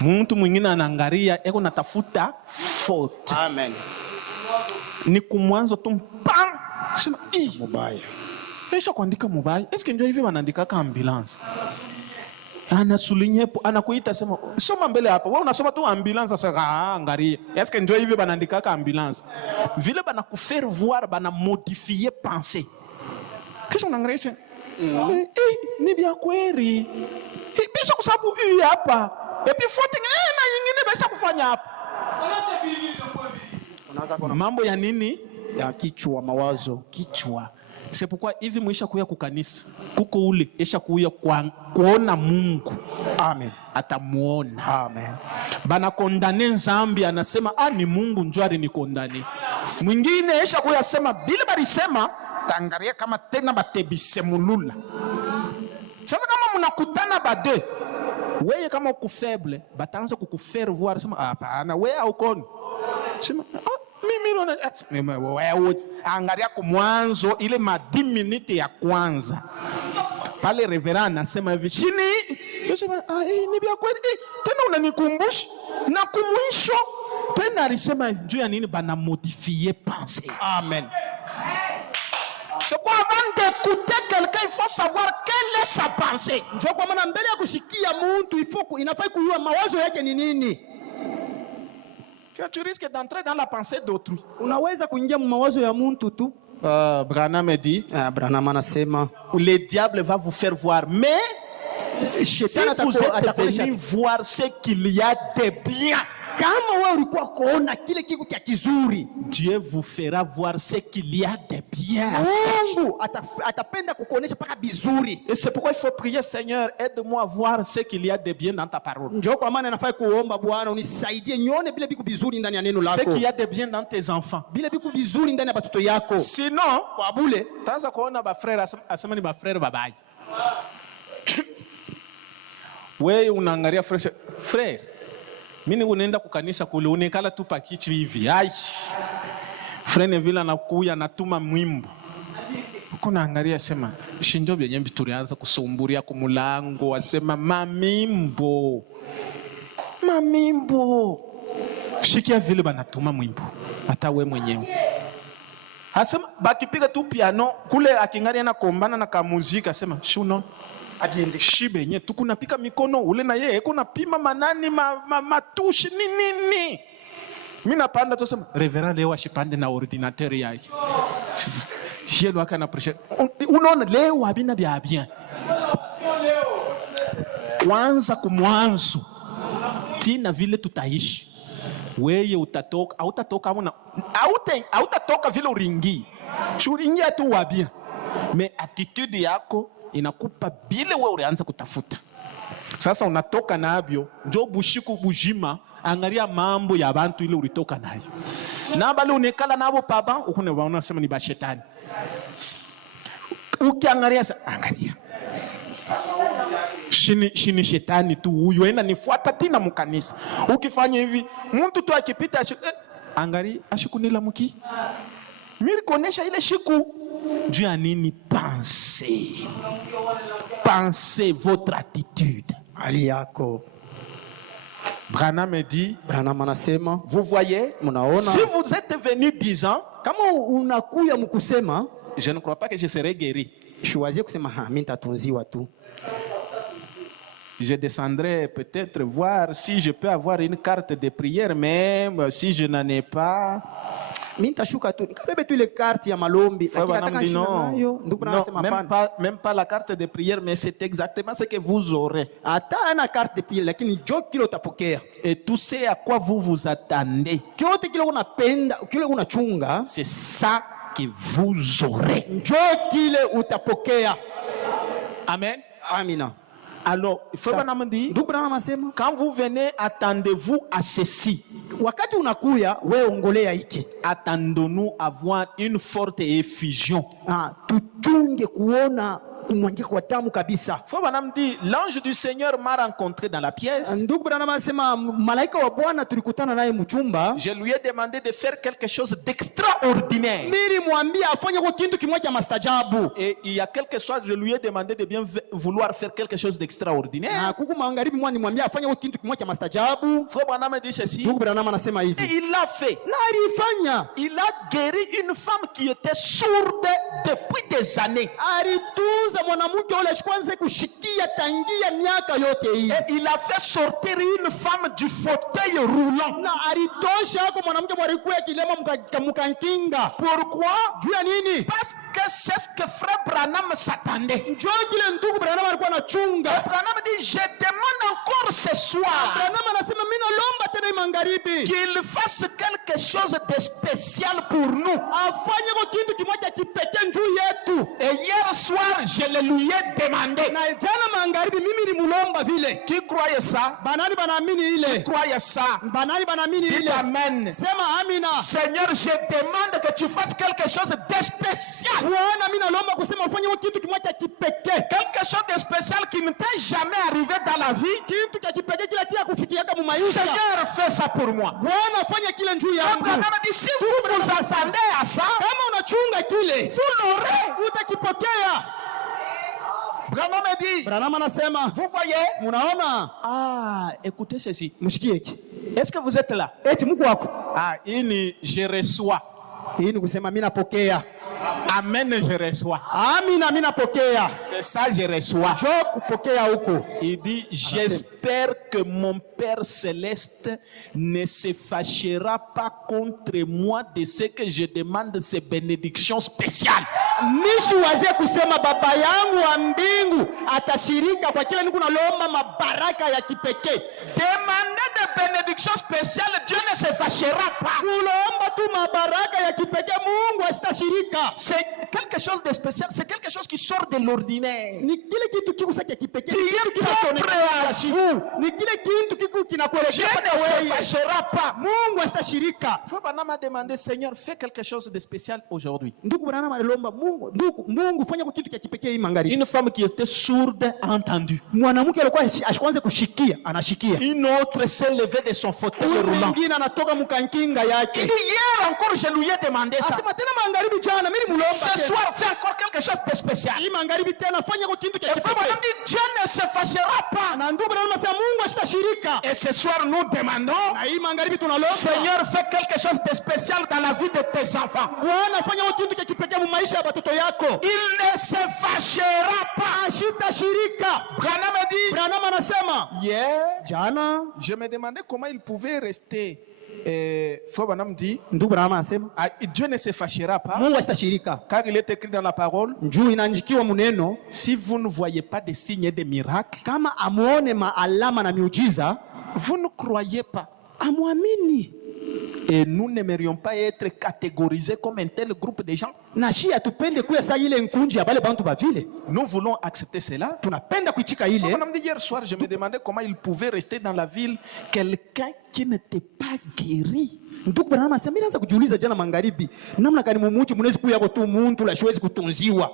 Muntu mwingine anaangalia eko natafuta foto. Amen. Ni kumwanzo tu mpam. Sema Mubaya. Esha kuandika mubaya. Eske njoo hivi wanaandika ka ambulance. Anasulinyepo anakuita sema soma mbele hapa. Wewe unasoma tu ambulance sasa angalia. Eske njoo hivi wanaandika ka ambulance. Vile bana kufaire voir bana modifier pensée. Kisha unaangalia ni bia kweli. Bisha kusabu hii hapa. Epi footing na nyingine bisha kufanya hapa. Unaanza kuona Mambo ya nini? ya kichwa, mawazo. Kichwa. C'est pourquoi hivi mwisha kuya kukanisa. Kuko ule esha kuya kuona Mungu. Amen. Atamuona. Amen. Bana kondane Nzambi anasema ni Mungu njwari ni kondane. Mwingine esha kuya sema bile balisema tangaria kama tena batebise mulula. Sasa kama mnakutana bade wewe kama uko faible bataanza kukufaire voir sema hapana wewe haukoni. Sema mimi wewe angalia kwa mwanzo ile ma 10 minutes ya kwanza. Pale reverend anasema hivi chini. Yosema ni bia kweli tena unanikumbusha na kumwisho tena alisema juu ya nini bana modifier pensée. Amen. C'est quoi avant d'écouter quelqu'un il faut savoir quelle est sa pensée. Njoo kwa maana mbele ya kushikia mtu inafai kujua mawazo yake ni nini. Tu risques d'entrer dans la pensée d'autrui. Unaweza kuingia mawazo ya mtu tu. Branham dit Branham anasema le diable va vous faire voir mais si vous êtes venu voir ce qu'il y a de bien. Kama wewe ulikuwa kuona kile kitu kia kizuri, Dieu vous fera voir ce qu'il y a de bien. Mungu atapenda kukuonesha paka bizuri. Et c'est pourquoi il faut prier, Seigneur, aide-moi à voir ce qu'il y a de bien dans ta parole. Njoo kwa maana nafai kuomba Bwana unisaidie nione bile biku bizuri ndani ya neno lako. Ce qu'il y a de bien dans tes enfants. Bile biku bizuri ndani ya batoto yako. Sinon, kwa bule taanza kuona ba frère asema ni ba frère babai. Wewe unaangalia frère. Mimi unaenda kukanisa kule unekala tu pakichi hivi. Ai. Frene vile anakuya natuma mwimbo. Uko naangalia sema shindo byenye tulianza kusumburia ku mulango asema mamimbo. Shikia vile banatuma mwimbo. Hata we mwenyewe. Asema bakipiga tu piano kule akingalia na kombana na kamuzika asema shuno abiende shibe nye tukunapika mikono ule na yeye kuna pima manani matushi nini. Mimi napanda tu sema reverend leo ashipande na ordinateur yake. Yelo aka na pressure. Unaona leo abina bia bien. Kwanza kumwanzo tina vile tutaishi. Wewe utatoka hautatoka mbona hautatoka vile uringi. Shuringia tu wa bien. Mais attitude yako inakupa bile wewe ulianza kutafuta. Sasa unatoka nabyo njoo bushiku bujima angalia mambo ya bantu ile ulitoka nayo. Na bale unekala nabo baba ukune unasema ni bashetani. Ukiangalia angalia. Shini shetani tu huyu enda nifuata tena mkanisa. Ukifanya hivi mtu tu akipita angalia ashikunila mki. Mimi kuonesha ile shiku juu ya nini pensez votre attitude. Ali yako. Branham dit Branham anasema vous voyez mnaona si vous êtes venu disant kama unakuya mkusema je ne crois pas que je serai guéri. Choisir kusema mimi nitatunziwa tu. Je descendrai peut-être voir si je peux avoir une carte de prière, mais si je n'en ai pas. Mimi nitashuka tu nikabebe tu ile carte ya malombi lakini nataka shina nayo ndugu anasema hapana. Même pas la carte de prière, mais c'est exactement ce que vous aurez. Hata ana carte de prière lakini njoo kile utapokea. Et tout ce à quoi vous vous attendez, kyote kile unapenda kile unachunga, c'est ça que vous aurez. Njoo kile utapokea. Amen. Amina. Alors, il faut pas dire, quand vous venez, attendez-vous à ceci. Wakati unakuya, wewe ongolea hiki. Attendons-nous avoir une forte effusion. Tuchunge kuona kumwangika kwa damu kabisa. Frère Branham dit, l'ange du Seigneur m'a rencontré dans la pièce. Ndugu Branham anasema malaika wa Bwana tulikutana naye mchumba. Je lui ai demandé de faire quelque chose d'extraordinaire. Nilimwambia afanye kwa kitu kimoja cha mastajabu. Et il y a quelques soirs, je lui ai demandé de bien vouloir faire quelque chose d'extraordinaire. Na kuku magharibi mwa nimwambia afanye kwa kitu kimoja cha mastajabu. Frère Branham me dit ceci. Ndugu Branham anasema Et hivi. il l'a fait. Na alifanya. Il a guéri une femme qui était sourde depuis des années. Alitunza mwanamke yule ashikwanze kushikia tangia miaka yote hii. Et il a fait sortir une femme du fauteuil roulant. Na alitosha kwa mwanamke alikuwa kilema mkankinga. Pourquoi? Juu ya nini? Parce que c'est ce que frère Branham s'attendait. Njoo kile ndugu Branham alikuwa anachunga. Branham dit, je demande encore ce soir Branham anasema mimi naomba tena magharibi qu'il fasse quelque chose de spécial pour nous. afanye kwa kitu kimoja kipekee juu yetu. Et hier soir, je le lui ai demandé. Na jana magharibi mimi nilimlomba vile. Qui croyait ça? Banani banaamini ile? Croyait ça? Banani banaamini Dites ile? amen. Sema amina. Seigneur, je demande que tu fasses quelque chose de spécial. Bwana mimi naomba kusema ufanye kwa kitu kimoja kipekee. Quelque chose de spécial qui ne t'est jamais arrivé dans la vie. Kitu cha kipekee kila kia kufikiaka mu maisha. Seigneur, fais ça pour moi. Bwana fanya kile njoo yangu. Branham dit, si vous vous attendez à ça, Kama unachunga kile, vous l'aurez. utakipokea. Branham me dit, Branham anasema, vous voyez? munaona? Ah, écoutez ceci. Mshikie hiki. Est-ce que vous êtes là? Eti Mungu wako. Ah, je reçois. Hii ni kusema mimi napokea. Amen, je reçois. Amina, mimi napokea. C'est ça, je reçois. Jo kupokea huko. Il dit, j'espère que mon Père céleste ne se fâchera pas contre moi de ce que je demande ces bénédictions spéciales. Nishi wazie kusema baba yangu wa mbingu atashirika kwa kile niko nalomba mabaraka ya kipekee. Demander des bénédictions spéciales, Dieu ne se fâchera pas. Kulomba tu mabaraka ya kipekee Mungu asitashirika. C'est quelque chose de spécial, c'est quelque chose qui sort de l'ordinaire. Ni kile kitu kiko cha kipekee. Qui est propre à vous. Ni kile kitu kiko Dieu kinakuelekea ne se wewe. fâchera pas. Mungu asitashirika. Frère Branham a demandé, Seigneur, fais quelque chose de spécial aujourd'hui. Ndugu Branham alilomba Mungu fanya kwa kitu cha kipekee hii magharibi. Une femme qui était sourde a entendu. Mwanamke alikuwa ashikwanze kushikia, anashikia. Une autre s'est levée de son fauteuil roulant. Mwingine anatoka mkankinga yake. Il dit, hier encore, je lui ai demandé ça. Asema tena magharibi jana mimi nilimlomba. Ce soir, fais encore quelque chose de spécial. Hii magharibi tena fanya kwa kitu cha Et frère Branham kipekee. dit, Dieu ne se fâchera pas. Na ndugu Branham anasema Mungu asitashirika. Et ce soir, nous demandons, Na hii magharibi tunalomba. Seigneur, fais quelque chose de spécial dans la vie de tes enfants. Bwana fanya kwa kitu cha kipekee mu maisha ya watoto yako. Il ne se fâchera pas. Asitashirika. Branham a dit, Branham anasema hier, jana je me demandais comment il pouvait rester. Frère Branham dit, ndugu Branham anasema Dieu ne se fâchera pas, Mungu asitashirika. car il est écrit dans la parole, Njoo inaandikiwa muneno si vous ne voyez pas de signes et de miracles, kama amuone maalama na miujiza vous ne croyez pas. amwamini. Et nous n'aimerions pas être catégorisés comme un tel groupe de gens. Na shi atupende kuya saa ile nkunji ya bale bantu ba vile. Nous voulons accepter cela. Tunapenda kuichika ile. Comme on dit hier soir, je me demandais comment il pouvait rester dans la ville quelqu'un qui n'était pas guéri. Ndugu Branham anasema mimi naanza kujiuliza jana magharibi namna gani mumuchi mnaweza kuya kwa tu muntu la shwezi kutunziwa.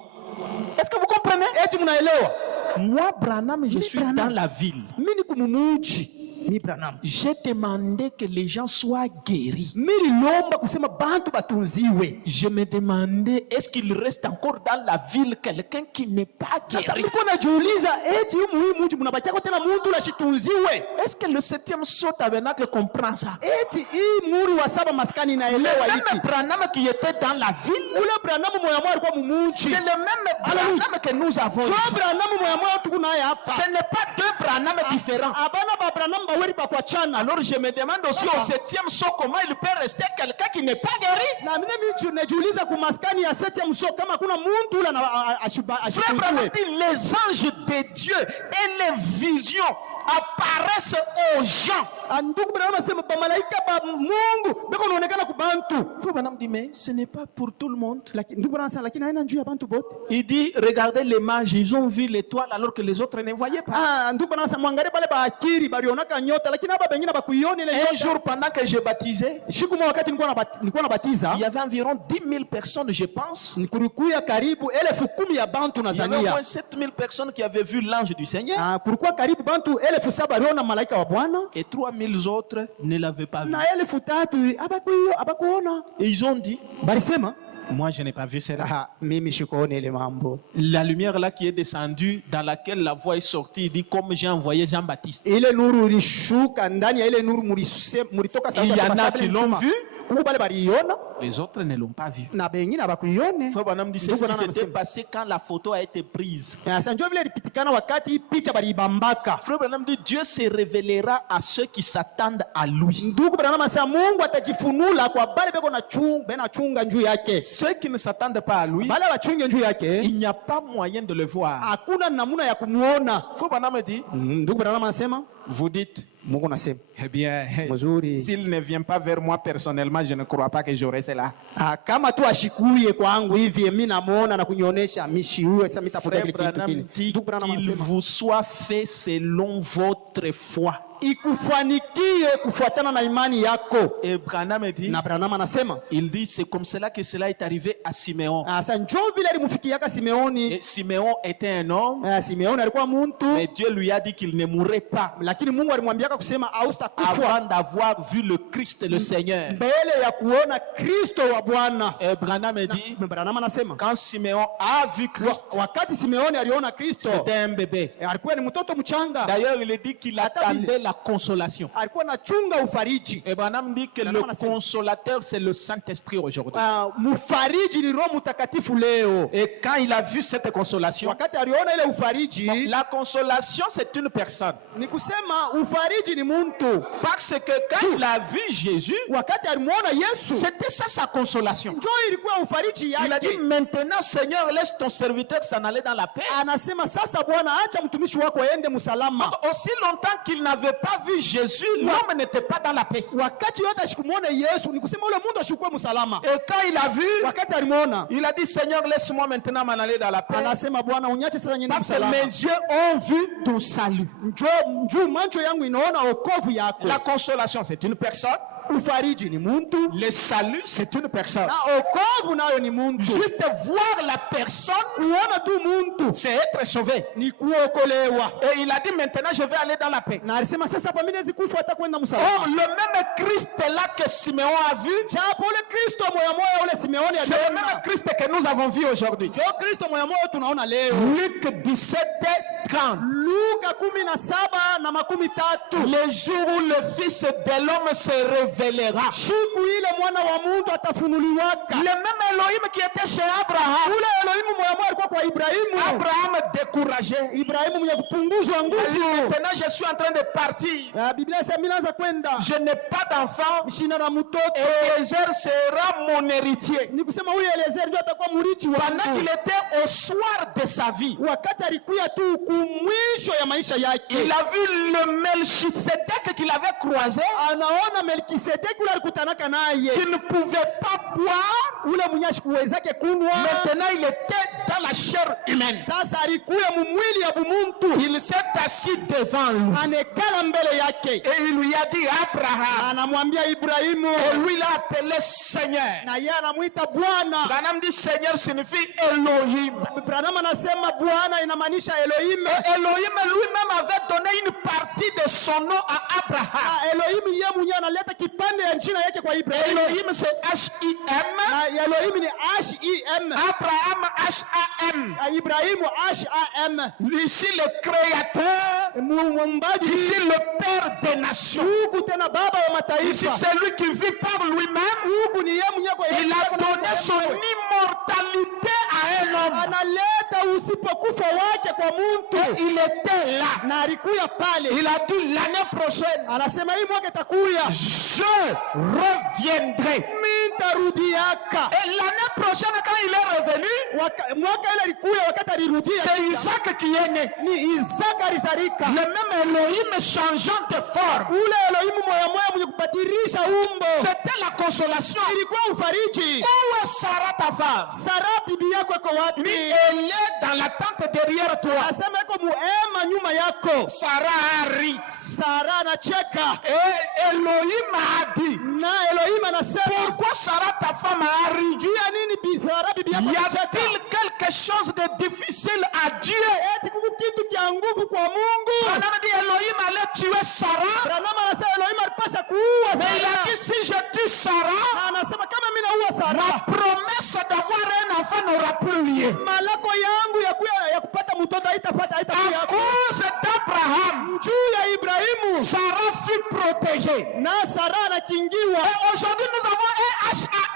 Est-ce que vous comprenez? Eti mnaelewa? Moi, Branham, je suis Branham. dans la ville. Mimi ni kumumuchi. Ni Branham. J'ai demandé que les gens soient guéris. Mimi nilomba kusema bantu batunziwe. Je me demandais, est-ce qu'il reste encore dans la ville quelqu'un qui n'est pas Sasa guéri? nilikuwa najiuliza eti huyu muji mnabakia tena muntu la shitunziwe. Est-ce que le 7e saut tabernacle comprend ça? Eti hii muri wa saba maskani inaelewa Le hiki. même Branham qui était dans la ville, Ule Branham moya moya alikuwa mumuchi. c'est le même Branham que nous avons So ici. Branham moya moya tuko naye hapa. Ce n'est pas deux Branham différents. Abana ba Branham baweri pa kwa chana. Alors je me demande aussi au 7e saut comment il peut rester quelqu'un qui n'est pas guéri. Na mimi najiuliza kumaskani ya 7e mso kama kuna muntu ule Frère Branham dit, les anges de Dieu et les visions apparaissent aux gens Ndugu Branham anasema ba malaika ba Mungu beko naonekana ku bantu. Frère Branham dit mais ce n'est pas pour tout le monde. Lakini ndugu Branham anasema lakini haina njoo ya bantu bote. Il dit regardez les mages, ils ont vu l'étoile alors que les autres ne voyaient pas. Ndugu Branham anasema mwangalie bale ba akiri balionaka nyota lakini hapa bengine bakuioni ile nyota. Un jour pendant que je baptisais, Siku moja wakati nilikuwa nabatiza, il y avait environ 10 000 personnes, je pense. kulikuwa karibu 10,000 ya bantu Il y avait au Tanzania. moins 7 000 personnes qui avaient vu l'ange du Seigneur. Kulikuwa karibu bantu 7,000 aliona malaika wa Bwana Et 3 000 autres ne l'avaient pas vu. na 3,000 abakuona. Et ils ont dit, Balisema moi je n'ai pas vu cela. mimi sikuona ile mambo. La lumière là qui est descendue, dans laquelle la voix est sortie, il dit comme j'ai envoyé Jean-Baptiste. Ile nuru ilishuka ndani ya ile nuru mulitoka sauti. Il y en a qui l'ont vu, bale baliona les autres ne l'ont pas vu. na bengine abakuione. Frère Branham dit c'est ce qui s'était passé quand la photo a été prise. Sasa njoo vile ilipitikana wakati picha balibambaka. Frère Branham dit Dieu se révélera à ceux qui s'attendent à lui. Ndugu Branham anasema Mungu atajifunula kwa bale beko na chunga njuu yake. Ceux qui ne s'attendent pas à lui, Bale bachunge njuu yake, il n'y a pas moyen de le voir. hakuna namuna ya kumuona. Frère Branham dit, Ndugu Branham anasema vous dites, Mungu anasema eh bien, mzuri. s'il ne vient pas vers moi personnellement, je ne crois pas que j'aurai cela. Kama tu ashikuye kwangu hivi mimi namuona na kunionyesha mishi huyo sasa mitafuta Frère kile kitu Branham kile. dit Ndugu Branham qu'il anasema vous soit fait selon votre foi. ikufanikie kufuatana na imani yako. Et Branham dit, Na Branham anasema il dit c'est comme cela que cela est arrivé à Siméon. sasa njoo vile alimufikiaka Simeoni. Et Siméon était un homme, Simeoni alikuwa muntu, mais Dieu lui a dit qu'il ne mourrait pas lakini Mungu alimwambiaka kusema haustakufa avant d'avoir vu le Christ, le Seigneur. mbele ya kuona Kristo wa Bwana. Et Branham dit, Branham anasema quand Siméon a vu Christ, wakati Simeoni aliona Kristo c'était un bébé. alikuwa ni mtoto mchanga, D'ailleurs, il dit qu'il attendait la consolation. alikuwa anachunga ufariji. Et Branham dit que le consolateur, c'est le Saint-Esprit aujourd'hui. Mfariji ni Roho Mtakatifu leo. Et quand il a vu cette consolation, Wakati aliona ile ufariji, la consolation, c'est une personne. ni kusema ufariji ni muntu. Parce que quand il a vu Jésus, Wakati alimuona Yesu, c'était ça sa consolation. njoo ilikuwa ufariji Il a dit, yake. maintenant, Seigneur, laisse ton serviteur s'en aller dans la paix. Anasema sasa Bwana, acha mtumishi wako aende msalama. Aussi longtemps qu'il n'avait pas vu Jésus, l'homme n'était pas dans la paix. Wakati yote ashikumuona Yesu, ni kusema ule mundu ashikue msalama. Et quand il a vu, Wakati alimuona, il a dit, Seigneur, laisse-moi maintenant m'en aller dans la paix. anasema Bwana, unyache sasa nyeni Parce que msalama. mes yeux ont vu ton salut. Njoo macho yangu inaona wokovu yako. La consolation, c'est une personne. Ufariji ni muntu, Le salut, c'est une personne. na wokovu nayo ni muntu. Juste voir la personne, Kuona tu muntu c'est être sauvé. ni kuokolewa. Et il a dit, maintenant, je vais aller dans la paix. Na alisema sasa hapa mimi naweza kufa hata kwenda msalama. Or, le même Christ là que Siméon a vu, Japo ule Kristo moya moya ule Simeoni c'est le aliona. même Christ que nous avons vu aujourd'hui. Njoo Kristo moya moya tunaona leo. Luc 17:30. Luka 17:30. Le jour où le Fils de l'homme se révélera. Siku ile mwana wa Mungu atafunuliwaka. Le même Elohim qui était chez Abraham. Ule Elohimu moya moya alikuwa kwa Ibrahimu. Abraham découragé. Ibrahimu mwenye kupunguzwa Il dit, nguvu. maintenant je suis en train de partir. Biblia inasema mimi naanza kwenda. Je n'ai pas d'enfant. Shina na mtoto. Eliezer sera mon héritier. Ni kusema huyu Eliezer ndio atakuwa mrithi Pendant qu'il wangu. était au soir de sa vie, Wakati alikuwa tu kumwisho ya maisha yake. il a vu le Melchisedec qu'il avait croisé, Anaona Melkisedeki ule alikutanaka naye. qui ne pouvait pas boire. Ule mwenye ashikuwezake kunwa. Maintenant, il était dans la chair humaine. Sasa alikuwa mumwili ya bumuntu. Il s'est assis devant lui. Anekala mbele yake. Et il lui a dit, Abraham. Anamwambia Ibrahimu. Et lui l'a appelé Seigneur. Na yeye anamuita Bwana. Branham dit Seigneur signifie Elohim. Branham anasema Bwana inamaanisha Elohim. Et Elohim lui-même avait donné une partie de son nom à Abraham. Elohim yeye mwenyewe analeta kipande ya jina yake kwa Ibrahimu. Elohim c'est H-I-M. Na Elohim ni H-I-M. Abraham H-A-M. Ibrahimu H-A-M. Ici le créateur. Muumbaji. Ici le père des nations. Huku tena baba wa Ici mataifa. c'est lui qui vit par lui-même. Huku ni yeye mwenyewe kwa Il a donné son immortalité à un homme. analeta usipokufa wake kwa Et mtu. il était là. Na alikuya pale. Il a dit l'année prochaine, Anasema hii mwaka itakuya. je reviendrai. Mimi haitarudiaka. Et l'année prochaine, quand il est revenu, Mwaka ile ilikuya wakati alirudia, c'est Isaac qui est né. ni Isaka alizalika. Le même Elohim changeant de forme. Ule Elohimu moya moya mwenye kubadilisha umbo. C'était la consolation. Ilikuwa ufariji. Où est Sarah ta femme? Sara bibi yako iko wapi? Elle est dans la tente derrière toi. Asema iko muema nyuma yako. Sarah a ri. Sara anacheka. Et Elohim a dit, Na Elohim anasema, pourquoi Sarah ta femme a ri? juu ya nini Sara bibi yako Y anacheka? a-t-il quelque chose de difficile à Dieu? Eti kuku kitu kia nguvu kwa Mungu. Branham dit Elohim allait tuer Sarah. Branham anasema Elohim alipasha kuua Mais il a Sara. dit si je tue Sarah, Na anasema kama mimi naua ma Sara, promesse d'avoir un enfant n'aura plus lieu. malako yangu ya kupata mtoto haitapata À yako. cause d'Abraham, Juu ya Ibrahimu Sarah fut protégée. na Sara anakingiwa. Et aujourd'hui, nous avons un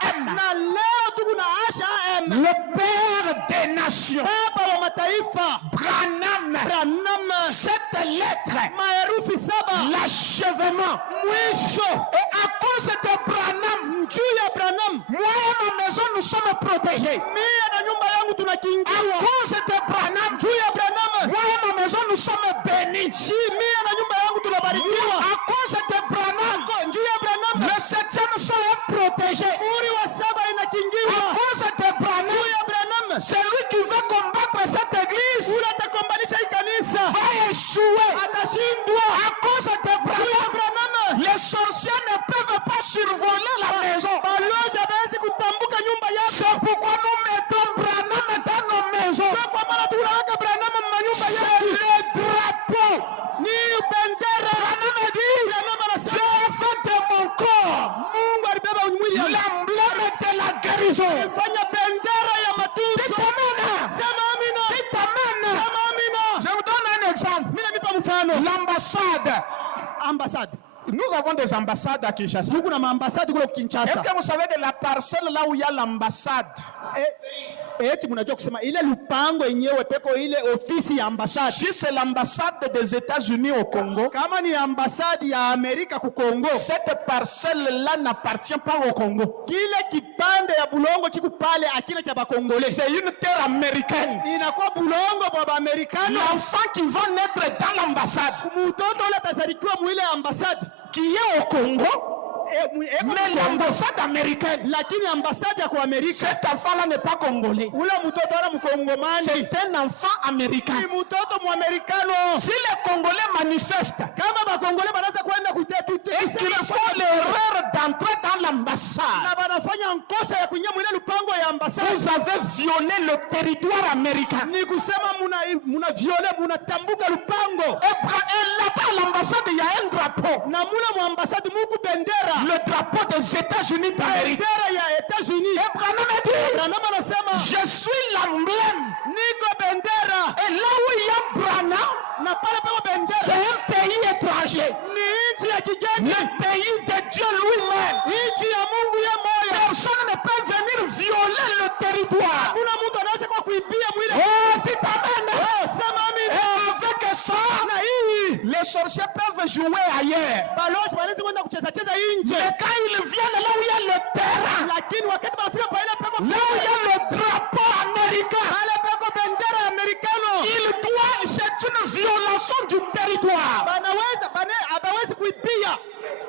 HAM, Na leo tuko na HAM, le Père des nations. baba wa mataifa. Branham, Branham, cette lettre, maherufi 7, l'achèvement. mwisho. Et à cause de Branham, Juu ya Branham, moi et ma maison, nous sommes protégés. mie na nyumba yangu À tunakingiwa. cause de Branham, Juu ya Branham, moi et ma maison, nous sommes bénis. mie na nyumba yangu tunabarikiwa. À cause de Branham, Juu ya Branham, le 7e sol est protégé. muri wa 7 À inakingiwa. cause de Juu Branham, ya Branham, celui qui veut combattre cette église ule atakombanisha hii kanisa va échouer. atashindwa. À cause de Juu ya Branham, Branham, les sorciers ne peuvent pas survoler la maison. balozi hawezi kutambuka nyumba yako. C'est pourquoi nous mettons Branham dans nos maisons. Kwa maana tunaweka Branham manyumba C'est yetu. le drapeau. Ni bendera. Branham a dit, Branham Dieu anasema a fait de mon corps Mungu alibeba mwili yangu. l'emblème de la guérison. Fanya bendera ya matunzo. Dites Amen. Sema amina. Dites Amen. Sema amina. Je vous donne un exemple. Mimi namipa mfano. L'ambassade. Ambassade. Nous avons des ambassades à Kinshasa. Tuko na maambasadi kule Kinshasa. Est-ce que vous savez que la parcelle là où il y a l'ambassade, Eti mnajua kusema ile lupango yenyewe peko ile ofisi ya ambasadi. si c'est l'ambassade des États-Unis au Congo, Kama ni ambasadi ya Amerika ku Kongo, cette parcelle-là n'appartient pas au Congo. kile kipande ya bulongo kiku pale akina cha bakongole. C'est une terre américaine. Inakuwa bulongo bwa Amerikano. L'enfant qui va naître dans l'ambassade, Mtoto ule atazalikiwa mwile ambasadi. qui est au Congo, mais l'ambassade américaine, Lakini ambasadi ya kwa Amerika, cet enfant-là n'est pas congolais. ule mtoto ana mkongomani. C'est un enfant américain. Ni mtoto muamerikano. Si les Congolais manifestent Kama bakongole banaanza kwenda kutetute et qu'ils font l'erreur d'entrer dans l'ambassade, na banafanya nkosa ya kuingia mwile lupango ya ambasadi, vous avez violé le territoire américain. ni kusema muna viole munatambuka lupango. Et là-bas, à l'ambassade, il y a un drapeau. Na mule mu ambasadi muku bendera. Le drapeau des États-Unis d'Amérique. Bendera ya États-Unis. Et Branham a dit, Branham anasema je suis l'emblème. niko bendera. Et là où il y a Branham, Na pale peko c'est bendera un pays étranger. ni nchi ya kigeni, Le pays de Dieu lui-même. nchi ya Mungu ya moyo. Personne ne peut venir violer le territoire. Kuna mtu anaweza kwa kuibia mwile. Oh, dites amen. Sema Et amina. avec ça, Na hii les sorciers peuvent jouer ailleurs. balozi wanaweza kwenda kucheza cheza nje. Mais quand ils viennent là où il y a le terrain, Lakini wakati wanafika pale peko là où il y a le drapeau américain, pale peko bendera ya Amerikano, c'est une violation du territoire. hawezi kuibia.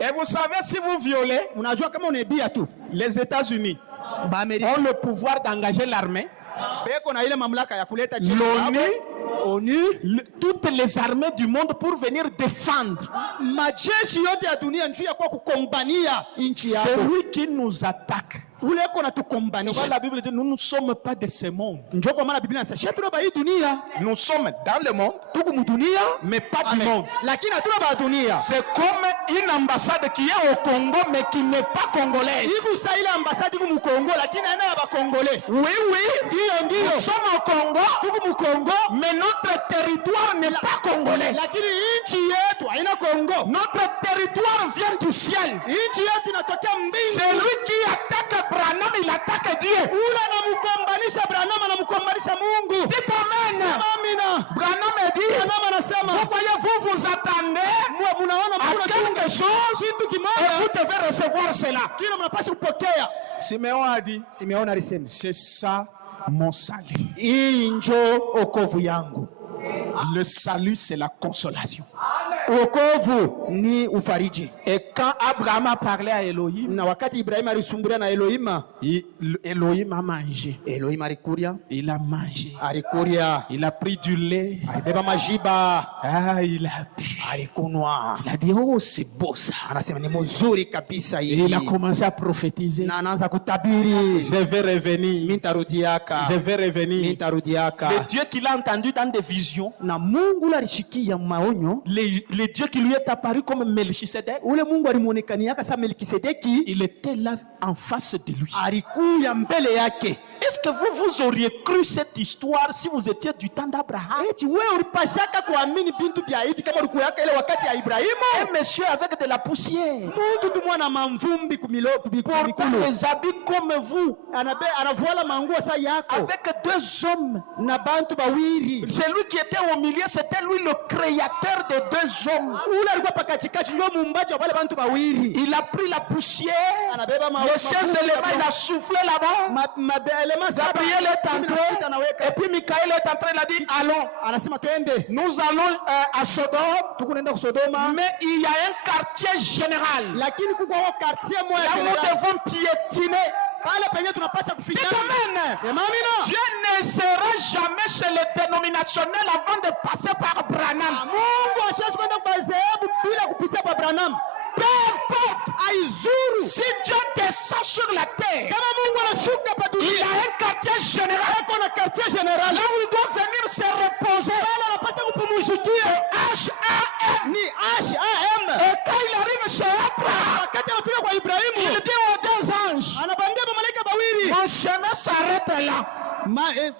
Et vous savez, si vous violez, Unajua kama unaibia tu, les États-Unis ba Amerika ont le pouvoir d'engager l'armée, beko na ile mamlaka ya kuleta l'ONU, toutes les armées du monde pour venir défendre majeshi yote ya dunia njuu ya kwa kukombania nchi yako. celui qui nous attaque. Ule eko na C'est pourquoi tukombanisha. la Bible dit nous ne sommes pas de ce monde. Njoo kwa maana Biblia inasema shetuna ba hii dunia, Nous sommes dans le monde, tuko mu dunia mais pas du monde. lakini hatuna ba dunia. C'est comme une ambassade qui est au Congo, mais qui n'est pas congolaise. Iko saa ile ambasadi ku mu Kongo lakini haina ya bakongole. Oui, oui, Ndio nous ndio. sommes au Congo, Tuko mu Kongo mais notre territoire n'est pas congolais. lakini nchi yetu haina Kongo. Notre territoire vient du ciel. Nchi yetu inatokea mbingu. Celui qui attaque Branham, il attaque Dieu. Ule anamkombanisha Branham anamkombanisha Mungu. Dites amen. Sema amina. Branham a dit, Branham anasema vous voyez, vous attendez munaona à quelque chose kitu et kimoja vous devez recevoir cela. kile mnapaswa kupokea. Simeon a dit, Simeoni alisema, c'est ça mon salut. hii njo okovu yangu. Le salut, c'est la consolation. Wokovu ni ufariji. Et quand Abraham a parlé à Elohim, Na wakati Ibrahimu alisumbulia na Elohima, Elohim a mangé. Elohima alikulia, Il a mangé. alikulia, Il a pris du lait. alibeba majiba, Ah, il a bu. alikunwa. Il a dit, oh, c'est beau ça. Anasema ni mzuri kabisa Et hii. il a commencé à prophétiser. Na anaanza kutabiri, Je vais mimi revenir. nitarudiaka, Je vais mimi revenir. nitarudiaka. Le Dieu qu'il a entendu dans des visions, Na Mungu ule alishikia maonyo, le Dieu qui lui est apparu comme Melchisedec, ule Mungu alimuonekaniaka sa Melkisedeki, il était là en face de lui. alikuya mbele yake. Est-ce que vous auriez cru cette histoire si vous étiez du temps d'Abraham? Eti wewe ulipashaka kuamini bintu vya hivi kama ulikuyaka ile wakati ya Ibrahimu? Un monsieur avec de la poussière, Mungu tu mwana mamvumbi portant kumikulu. des habits comme vous, Anavuala manguo sa yako avec deux hommes. na bantu bawiri. Celui qui était au milieu, c'était lui le créateur des deux hommes. Ule alikuwa pakachikachi ndio muumbaji wa wale bantu bawiri. Il a pris la poussière, Anabeba les 16 éléments, il a soufflé là-bas. Gabriel est entré, et puis Michael est entré, il a dit, allons. Anasema twende. Nous allons à Sodome, Tukunaenda kusodoma. mais il y a un quartier général. Lakini kuko quartier moja Là où nous general. devons piétiner. Pale penye tunapasha Dites kufikia. amen. Sema amina. Dieu ne sera jamais chez les dénominationnels avant de passer par Branham. Mungu ashazi kwenda kwa dhehebu bila kupitia kwa Branham. Peu importe. Aizuru. Si Dieu descend sur la terre, Kama Mungu anashuka pa il y dunia. a un quartier général. Kuna quartier general. Là où il doit venir se reposer. Pale anapasha kupumzikia. H-A-M. Ni H-A-M. Et quand il arrive chez Abraham, Wakati anafika kwa Ibrahimu, il dit aux deux anges, anabambia malaika bawili. mon chemin s'arrête là.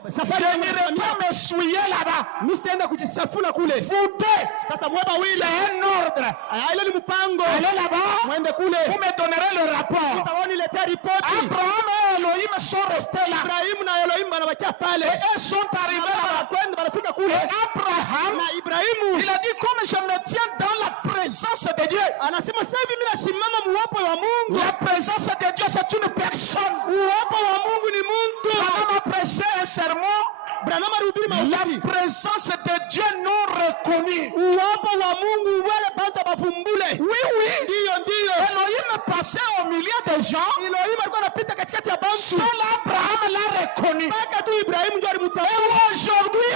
Safari Je n'irai pas me souiller là-bas. mimi sitaenda kujisafuna kule. Vous deux, Sasa mwe bawili. c'est un ordre. Ile ni mpango. Allez là-bas, Mwende kule. vous me donnerez le rapport. Tawaniletea ripoti. Abraham et Elohim sont restés là. Ibrahimu na Elohim wanabakia pale. Et eux sont arrivés là-bas. Kwenda wanafika kule. Et Abraham, Na Ibrahimu il a dit, comme je me tiens dans la présence de Dieu. anasema sasa hivi mimi nasimama muwapo wa Mungu. La présence de Dieu, c'est une personne. Uwapo wa Mungu ni mtu. Abraham a prêché un sermon. Branham alihubiri La mahubiri. présence de Dieu non reconnue. Uwapo wa Mungu wale bantu bafumbule. Oui, oui. Ndio. Elohim passait au milieu des gens. Elohim alikuwa anapita katikati ya bantu. Seul Abraham l'a reconnu. Mpaka tu Ibrahimu ndio alimtambua. Et aujourd'hui,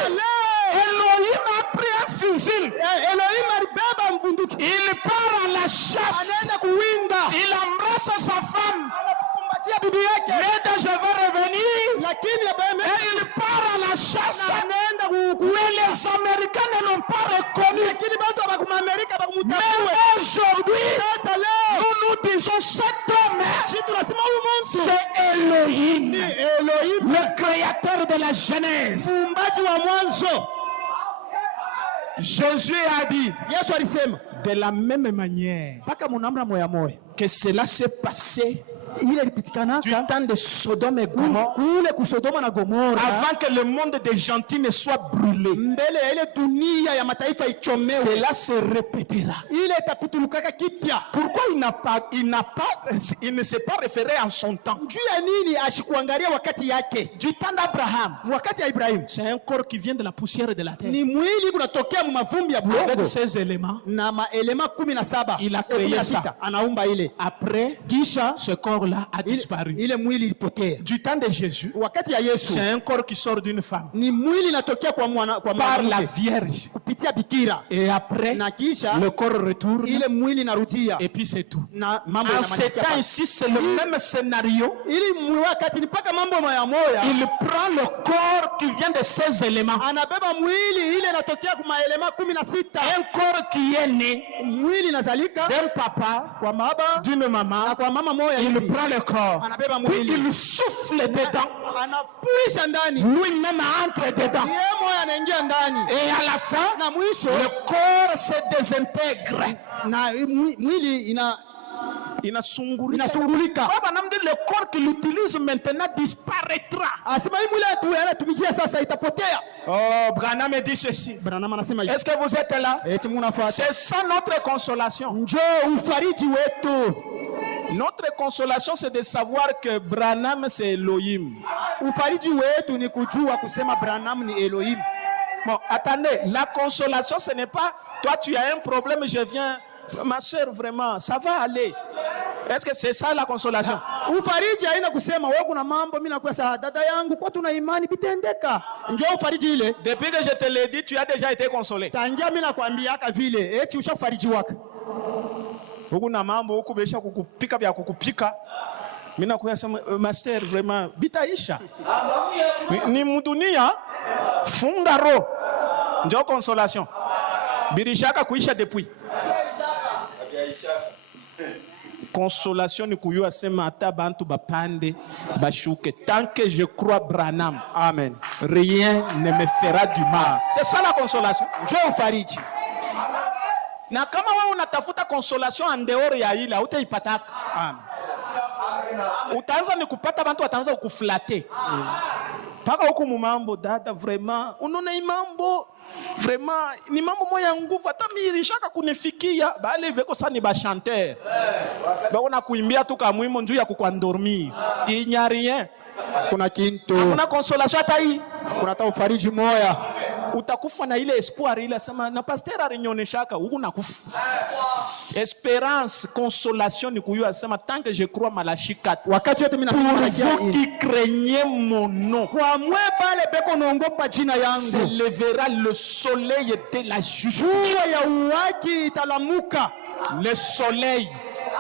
Elohim a pris un fusil. Elohim alibeba mbunduki. Il part à la chasse. Anaenda kuwinda. Il embrasse sa femme. Anakumbatia bibi yake. Mais je vais revenir. Lakini Abraham Et il part à la chasse. anaenda Mais les Américains ne l'ont pas reconnu. lakini bantu wa Amerika bakumtambua. Mais aujourd'hui, Sasa leo nous disons cet homme, sisi tunasema huyu mtu c'est Elohim, ni Elohim, le créateur de la Genèse. muumbaji wa mwanzo. Jésus a dit, Yesu alisema de la même manière mpaka munamna moya moya que cela s'est passé ile du ilipitikanaka temps de Sodome et Gomorrhe, kule kusodoma na Gomora avant que le monde des gentils ne soit brûlé. mbele ya ile dunia ya mataifa ichomewe, Cela se répétera. ile itapitulukaka kipya. Pourquoi il ne s'est pas référé en son temps? Juu ya nini ashikuangalia wakati yake? Du temps d'Abraham, Wakati ya Ibrahimu c'est un corps qui vient de la poussière de la terre. ni mwili kunatokea mu mavumbi ya Avec budongo ces éléments, na maelema 17 Il a créé 16 ça. anaumba ile, après, kisha ce corps-là a disparu. ile mwili ilipotea. Du temps de Jésus, Wakati ya Yesu c'est un corps qui sort d'une femme ni mwili inatokea kwa par la mwanamke Vierge. kupitia bikira, Et après, na kisha le corps retourne ile mwili inarudia et puis c'est tout. na mambo En ces yanamalizikia temps pale. ici, c'est le même scénario. Ili wakati ni mpaka mambo moya moya Il prend le corps qui vient de ces éléments. anabeba mwili ile inatokea kwa maelema 16, Un corps qui est né mwili inazalika d'un papa, kwa baba d'une maman. na kwa mama moya Il hivi. prend le corps, Anabeba puis mwili il souffle dedans. anapulisha ndani, Lui-même entre dedans. yeye moya anaingia ndani, Et à la fin, na mwisho le corps se désintègre. na mwili inasungulika. Baba namdi, le corps qu'il utilise maintenant disparaîtra. Asema hii mwili anatumikia sasa itapotea. Oh, Branham me dit ceci. Branham anasema hivi, Est-ce que vous êtes là? eti mnafuata, C'est ça notre consolation. njoo ufariji wetu. Notre consolation, c'est de savoir que Branham, c'est Elohim. Ufariji wetu ni kujua kusema Branham ni Elohim. Bon, attendez, la consolation, ce n'est pas toi, tu as un problème, je viens. Ma soeur, vraiment, ça va aller. Est-ce que c'est ça la consolation? Ufariji haina kusema wewe kuna mambo mimi nakuwa sawa dada yangu kwa tuna imani bitendeka. Njoo ufariji ile. Depuis que je te l'ai dit, tu as déjà été consolé. Tangia mimi nakwambia aka vile eti ushafariji wako. Huku na mambo huku besha kukupika vya kukupika. Mimi nakuya sema master vraiment bitaisha. Ni mudunia funga roho. Njoo consolation. Birishaka kuisha depuis. Consolation ni kuyua sema ata bantu bapande bashuke. Tant que je crois Branham, amen, rien ne me fera du mal. C'est ça la consolation. Njoo ufariji. Na kama wewe unatafuta consolation en dehors ya ile utaipataka. Amen. Utaanza ni kupata bantu wataanza kukuflate. Paka huko mambo dada vraiment unaona imambo vraiment ni mambo moya nguvu hata mirishaka kunifikia bale beko sana ni ba chanteur. Bako kuimbia tu kama mwimo njuu ya kukwandormir. Il n'y a rien. Kuna kintu. Kuna consolation hata hii. Kuna hata ufariji moya. Utakufa na ile espoir ile sema na pasteur arinyoneshaka huko nakufa. Espérance, consolation ni kuyua sema tant que je crois Malachi 4. Wakati yote mimi nafikia vous qui craignez mon nom. Kwa mwe pale beko naongopa jina yangu. Se lèvera le soleil de la justice. Jua ya uwaki italamuka. Le soleil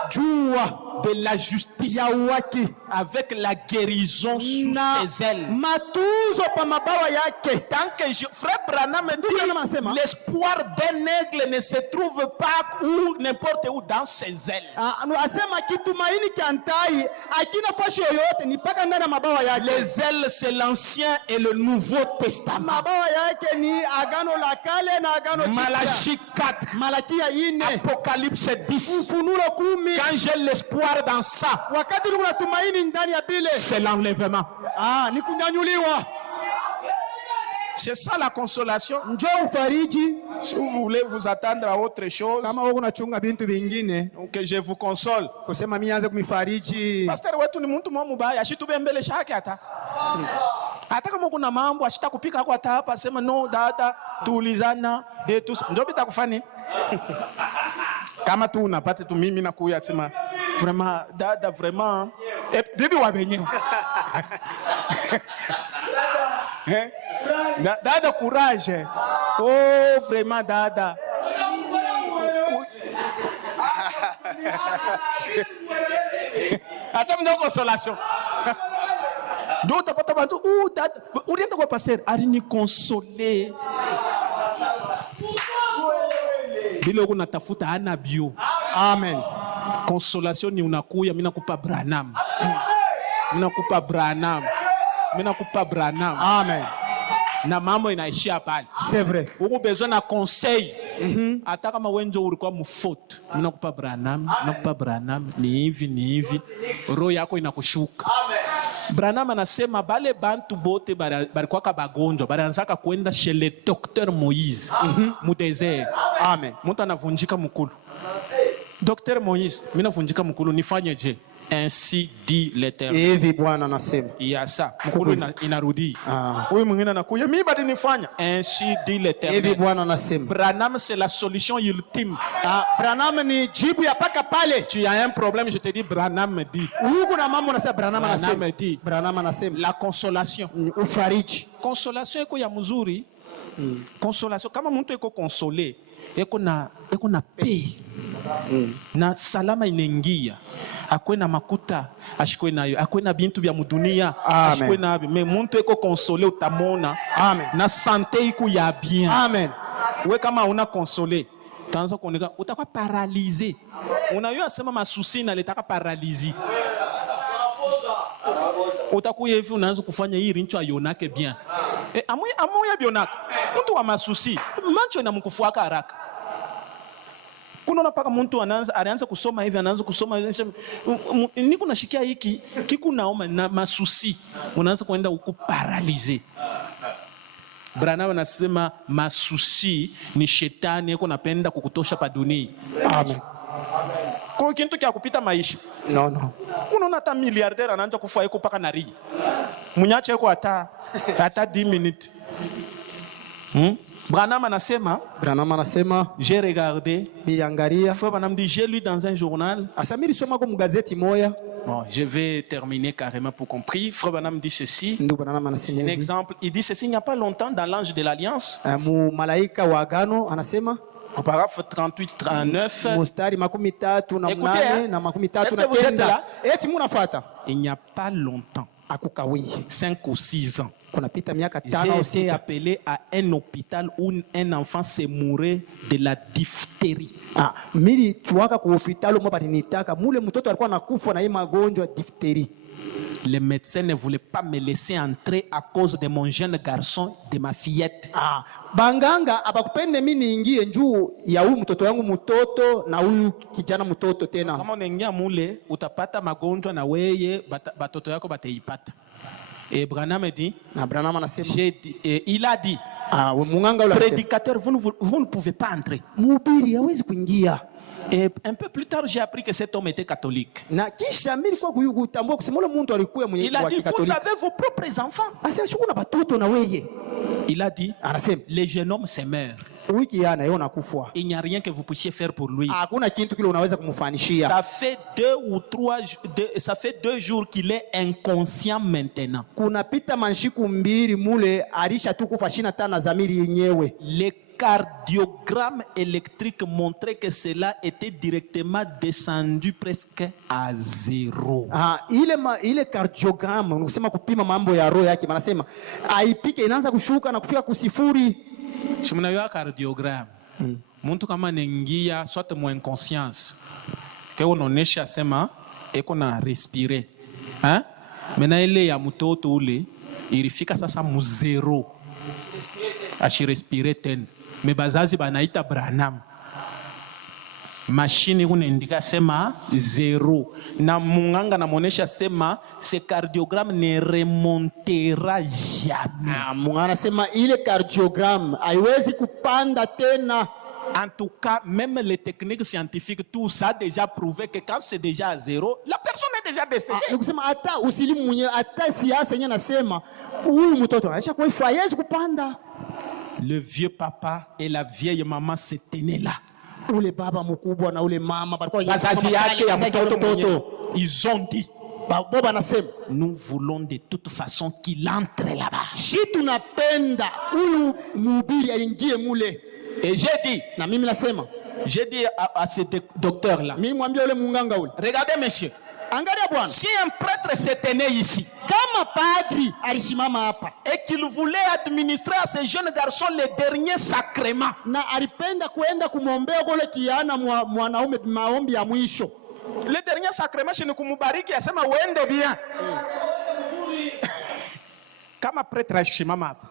jua de la justice ya uwaki avec la guérison sous ses ailes. Matuzo pa mabawa yake. Tant que frère Branham dit l'espoir d'un aigle ne se trouve pas où n'importe où dans ses ailes. Asema kitumaini cha ntai akina fashi yoyote ni paka ndani mabawa yake. Les ailes c'est l'Ancien et le Nouveau Testament. Mabawa yake ni agano la kale na agano jipya. Malachie 4, Malaki 4, Apocalypse 10. Ufunuo 10. Quand j'ai l'espoir dans ça, wakati kuna tumaini ndani ya bile, c'est l'enlèvement. Ni kunyanyuliwa. C'est ça la consolation. Njoo ufariji. Si vous voulez vous attendre à autre chose, kama wewe unachunga bintu vingine, que je vous console. Kusema mimi anze kumifariji. Pastor wetu ni mtu mubaya, ashitubembelesha yake hata. Hata kama kuna mambo ashita kupika hako hata hapa sema no dada tuulizana tu ndio bitakufani. Kama tu unapata tu mimi nakuya sema vraiment dada vraiment bibi wa benye. Dada courage. Oh vraiment dada. Asa mno consolation. D'autres pas tabantou ou dada oriente kwa pasteur arini consoler. Bila uko natafuta ana bio. Amen. Consolation ni unakuya mimi nakupa Branham. Mimi nakupa Branham. Mimi nakupa Branham. Amen. Na mambo inaishia pale. C'est vrai. Uko besoin na conseil. Hata kama wenjo ulikuwa mfaute. Mimi nakupa Branham, nakupa Branham ni hivi. Roho yako inakushuka. Amen. Branham anasema bale bantu bote balikuwa kabagonjwa, balianzaka kwenda chez le docteur Moïse mu désert. Amen. Mtu anavunjika mkulu. Docteur Moïse, mimi navunjika mkulu nifanyeje? Ainsi dit l'Éternel. Hivi Bwana anasema. Ya sa, mkulu inarudi. Huyu mwingine anakuja, mimi bado nifanya. Ainsi dit l'Éternel. Hivi Bwana anasema. Branham c'est la solution ultime. Branham ni jibu ya paka pale. Tu as un problème, je te dis Branham me dit. Huko na mambo anasema Branham anasema. Branham dit. Branham anasema. La consolation. Ufariji. Consolation iko ya mzuri. Consolation kama mtu iko consolé, eko na paix. Na salama inaingia. Akwe na makuta, ashikwe nayo. Akwe na bintu vya mudunia, ashikwe nabyo. Mais muntu eko consolé utamona. Amen. Na santé iko ya bien. Amen. We kama una consolé, utaanza kuoneka utakuwa paralysé. Unayua sema masusi na letaka paralysie. Utakuya hivi unaanza kufanya hii rincho ayonake bien. Amuya bionaka. Mtu wa masusi, mancho inamkufuaka haraka. Kuna paka mtu anaanza kusoma hivi, anaanza kusoma niko nashikia hiki kiku naoma na masusi, unaanza kwenda huko paralysé. Branham anasema masusi ni shetani yako napenda kukutosha pa dunia. Amen. Kwa kintu kia kupita maisha. Non. Unaona hata milliardaire anaanza kufa yuko paka nari. Munyache yuko hata 10 minutes. Branham anasema, j'ai regardé. Frère Branham dit, j'ai lu dans un journal. Bon, je vais terminer carrément pour compris. Frère Branham dit ceci. Un exemple, il dit ceci, il n'y a pas longtemps dans l'ange de l'Alliance. Au paragraphe 38-39. Écoutez, est-ce que vous êtes là? Il n'y a pas longtemps, 5 ou 6 ans, j'ai été appelé à un hôpital où un enfant s'est mouru de la diphtérie. Les médecins ne voulaient pas me laisser entrer à cause de mon jeune garçon, de ma fillette. Banganga abakupende mimi niingie njuu ya huyu mtoto yangu mtoto na huyu kijana mtoto tena. Kama unaingia mule utapata magonjwa na weye batoto yako bataipata. Et Branham dit, il a dit, prédicateur, vous ne pouvez pas entrer. Et un peu plus tard, j'ai appris que cet homme était catholique. Il a dit, vous avez vos propres enfants. Il a dit, les jeunes hommes se meurent. Il n'y a rien que vous puissiez faire pour lui. Ça fait 2 jours qu'il est inconscient maintenant. Les cardiogrammes électriques montraient que cela était directement descendu presque à 0. Ile cardiogramme unasema kupima mambo ya roho yake wanasema aipike inaanza kushuka na kufika kusifuri. Shimnayo cardiogramme. Muntu kama nengia soit mo inconscience. Que unaonesha sema eko na respirer. Mena ile ya mtoto ule ilifika sasa mu 0. Ashirespire tena. Me bazazi banaita Branham. Machine unaindika sema 0. Na munganga na monesha sema ce cardiogramme ne remontera jamais. Munganga sema ile cardiogramme haiwezi kupanda tena. En tout cas, même les techniques scientifiques, tout ça a déjà prouvé que quand c'est déjà à 0, la personne est déjà décédée. Hata usilimu mwenyewe, hata siasa yenyewe nasema huyu mtoto aisha kwa haiwezi kupanda. Le vieux papa et la vieille maman se tenaient là. Ule baba mkubwa na ule mama balikuwa bazazi yake ya mtoto. Ils ont dit, baba anasema, nous voulons de toute façon qu'il entre là-bas. Si tunapenda huyu mhubiri aingie mule. Et j'ai dit, na mimi nasema, j'ai dit à ce docteur là, mimi mwambie ule munganga ule, regardez monsieur, angalia bwana, si un prêtre se tenait ici, kama padri alisimama hapa, et qu'il voulait administrer à ce jeune garçon les derniers sacrements, na alipenda kuenda kumwombea kule kiana mwanaume maombi ya mwisho, les derniers sacrements ni kumubariki asema uende bien. Kama prêtre alisimama hapa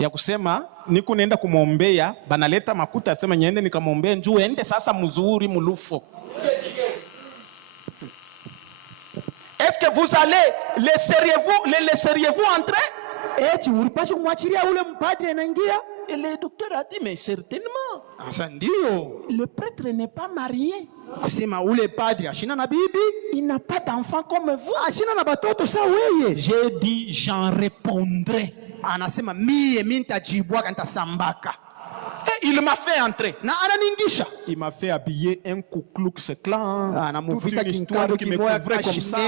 ya kusema niku nenda kumwombea, banaleta makuta asema nyende nikamwombea njoo ende sasa mzuri mulufo. Est-ce que vous allez laisseriez-vous entrer? Eti ulipaswa kumwachilia ule mpadri anaingia? Et le docteur a dit mais certainement. Asa ndio. Le prêtre n'est pas marié. Kusema ule padri ashina na bibi, il n'a pas d'enfant comme vous. Ashina na batoto sawa wewe. J'ai dit j'en répondrai. Anasema mie nitajibu nitasambaka. Et il m'a fait entrer. Na ananingisha. Il m'a fait habiller un Ku Klux Klan. Anamuvika kinkwado kimoya comme ça.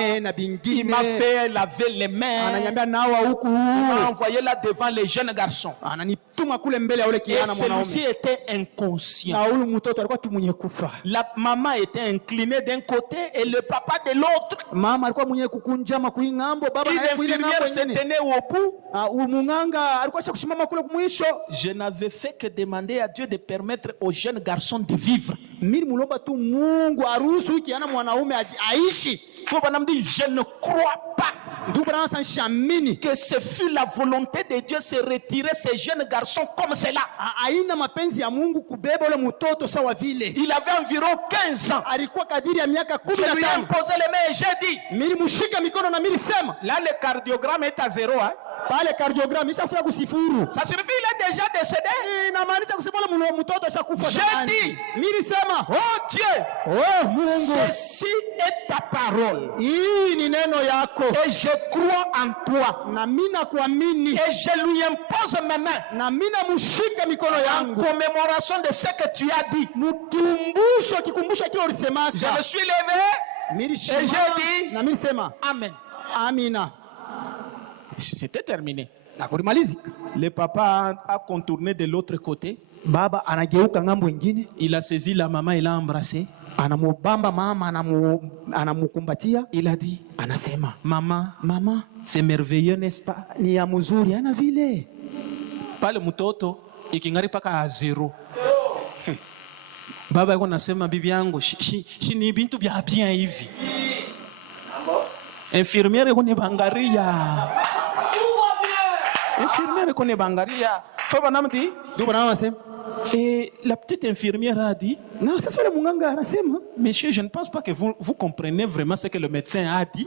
Il m'a fait laver les mains. Ananyambia nawa huku. Il m'a envoyé là devant les jeunes garçons. Ananituma kule mbele ya ule kijana mwanaume. Et celui-ci était inconscient. Na huyu mtoto alikuwa tu mwenye kufa. La maman était inclinée d'un côté et le papa de l'autre. Mama alikuwa mwenye kukunjama kuingambo, baba na kuile ngambo se tenait au bout. Munganga alikuwa kushimama kule mwisho. Je n'avais fait que demander à Dieu de permettre aux jeunes garçons de vivre. Mimi mulomba tu Mungu aruhusu kijana mwanaume aishi. Faut pas me dire je ne crois pas que ce fut la volonté de Dieu de retirer ces jeunes garçons comme cela. Il avait environ 15 ans. Je lui ai imposé les mains et j'ai dit, là le cardiogramme est à 0. pale cardiogramme ishafika kusifuru. Ça signifie qu'il est déjà décédé. Inamaanisha kusema ule mtoto ashakufa J'ai zamani. dit, Mimi nisema, oh Dieu, oh Mungu, ceci est ta parole. hii ni neno yako Et je crois en toi. na mimi nakuamini Et je lui impose mes mains na mimi namshika mikono en yangu commémoration de ce que tu as dit. mkumbusho kikumbusho kile Je ulisemaka. me suis levé. Mimi Et j'ai dit, na mimi nisema Amen. amina C'était terminé. na kulimalizika. Le papa a contourné de l'autre côté. Baba anageuka ngambo ingine, Il a saisi la maman, il l'a embrassée. anamubamba mama, anamukumbatia, Il a dit, anasema maman, mama, c'est merveilleux, n'est-ce pas? ni ya mzuri, ana vile Pale mtoto ikingari paka a zero. Baba yuko nasema bibi yangu, shi ni bintu bya bien hivi. Infirmiere kone bangaria. Infirmière kone bangaria. Faba namdi. ndio bwana anasema. Et la petite infirmière a dit, Na sasa yule munganga anasema, monsieur, je ne pense pas que vous comprenez vraiment ce que le médecin a dit.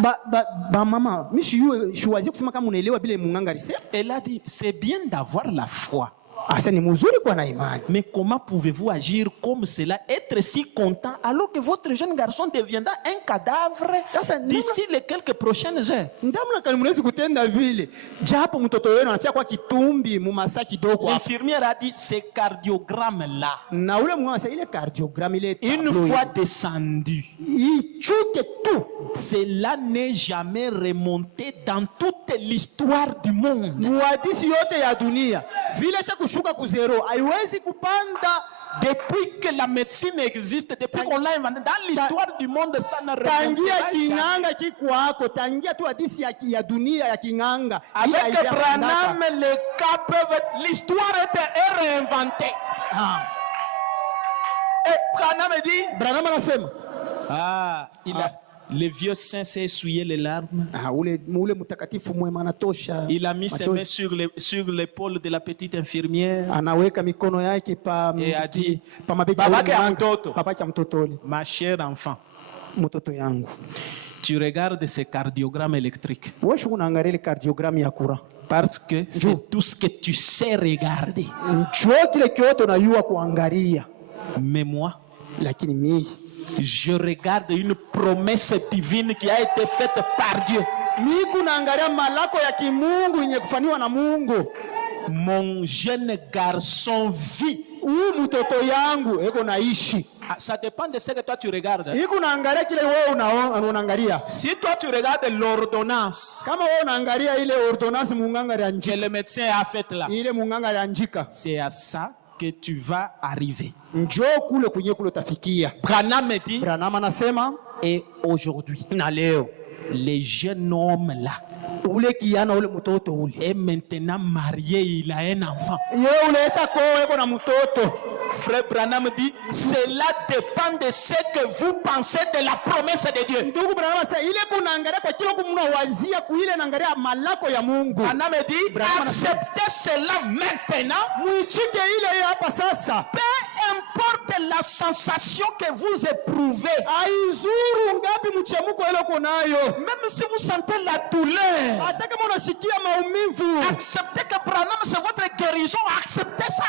ba mama, mimi siwazi kusema kama unaelewa vile munganga alisema. Elle a dit, c'est bien d'avoir la foi. Asa ni mzuri kwa na imani. Mais comment pouvez-vous agir comme cela, être si content, alors que votre jeune garçon deviendra un cadavre d'ici les quelques prochaines heures? Ndamna kani mnaweza kutenda vile japo mtoto wenu anafia kwa kitumbi mu masaa kidogo hapo. L'infirmière a dit, ces cardiogrammes-là, Na ule munganga ile cardiogramme ile une fois descendu, ichuke tu, cela n'est jamais remonté dans toute l'histoire du monde. muhadisi yote ya dunia vile sha kushuka ku zero haiwezi kupanda. Depuis que la médecine existe, depuis qu'on l'a inventé, dans l'histoire du monde, ça ne Tangia remontera jamais. kinganga kikwako, tangia tu hadisi ya dunia ya kinganga. Ile Avec haijapandaka. Branham, les cas peuvent... L'histoire est réinventée. Ah. Et Branham dit... Branham anasema Le vieux saint s'est essuyé les larmes. ule mtakatifu mwema anatosha. Il a mis ses mains sur l'épaule de la petite infirmière. Anaweka mikono yake pa dit, mabega babake ya mtoto. babake ya mtoto ule. Ma chère enfant, Mtoto yangu, tu regardes ces cardiogrammes électriques. wewe unaangalia ile cardiogramme ya kura. Parce que c'est tout ce que tu sais regarder. Njoo kile kioto unayua kuangalia. Mais moi, Lakini mimi je regarde une promesse divine qui a été faite par Dieu. Mimi naangalia malako ya kimungu yenye kufanywa na Mungu. Mon jeune garçon vit. Huyu mtoto yangu eko naishi. Ça dépend de ce que toi tu regardes. Iko naangalia kile wewe unaangalia. Si toi tu regardes l'ordonnance Kama wewe unaangalia ile ordonnance munganga que aliandika, le médecin a faite là, ile munganga aliandika, c'est à ça que tu vas arriver. njoo kule kule utafikia. Branham me dit, Branham anasema, et aujourd'hui, na leo le jeune homme là ule kiana ule mtoto ule est maintenant marié, il a un enfant. yeye unaesha koa eko na mtoto. Frère Branham dit, cela dépend de ce que vous pensez de la promesse de Dieu. Ndugu Branham anasema ile kunaangalia kwa kile kumnawazia kuile naangalia malako ya Mungu. Branham me dit, Branham acceptez cela maintenant. Muichike ile hapa sasa. Peu importe la sensation que vous éprouvez, Aizuru ngapi mchemuko ile kunayo. même si vous sentez la douleur, Hata kama unashikia maumivu, acceptez que Branham c'est votre guérison, acceptez ça.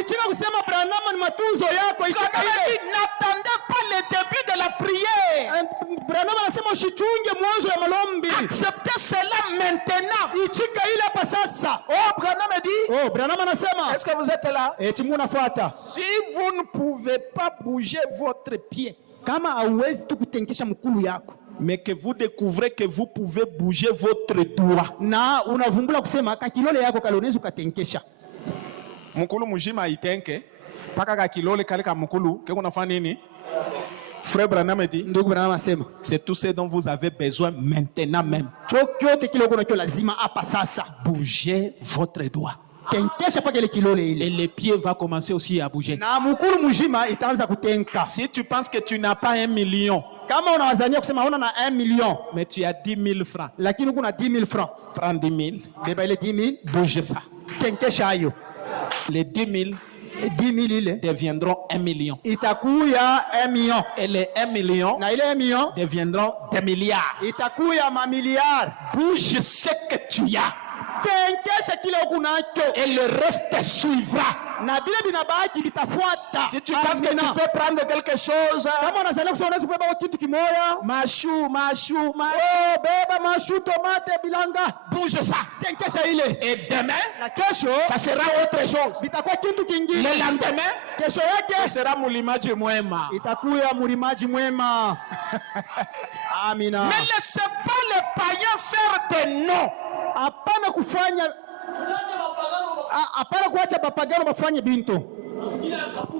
ichika kusema Branham ni matunzo yako, ichika Branham ile. dit, n'attendez pas le début de la prière. Branham anasema usichunge mwanzo ya malombi. Acceptez cela maintenant. Ichika ile hapa sasa. Oh, Branham dit, Oh, Branham anasema, est-ce que vous êtes là? eti munafuata. Si vous ne pouvez pas bouger votre pied, Kama hauwezi tu kutenkesha mkulu yako, mais que vous découvrez que vous pouvez bouger votre doigt. na unavumbula kusema kakilole yako kale unaweza ukatenkesha. Mukulu mujima itenke paka ka kilole kale ka mukulu ke unafanya nini? Frère Branham dit, Ndugu Branham anasema, c'est tout ce dont vous avez besoin maintenant même. chochote kile uko nacho lazima hapa sasa. Bougez votre doigt. Tenkesha paka ile kilole Et ile. les pieds vont commencer aussi à bouger. Na mkulu mujima itaanza kutenka. Si tu penses que tu n'as pas 1 million, Kama unawazania kusema una na 1 million, mais tu as 10 000 francs, lakini uko na 10 000 francs, prends 10 000, beba ile 10 000, bouge ça. tenkesha hayo. Les 10 000 10 000 ile deviendront 1 million. itakuya 1 million, Et les 1 million na ile 1 million deviendront des milliards. itakuya mamiliard. Bouge ce que tu as. tenkesha kile uko nacho et le reste suivra. na vile vinabaki vitafuata. Si tu penses que tu peux prendre quelque chose, Kama unazania kusema unaweza kubeba kitu kimoya, machou, oh, beba mashu, tomate, bilanga, bouge ça. tenkesha ile. Et demain, Na kesho ça sera autre chose. vitakuwa kitu kingine. Le lendemain, Kesho ça yake sera mulimaji mwema. itakuya mulimaji mwema. Amina. Ne laissez pas les païens faire des noms. Hapana kufanya, hapana kuacha bapagano bafanye binto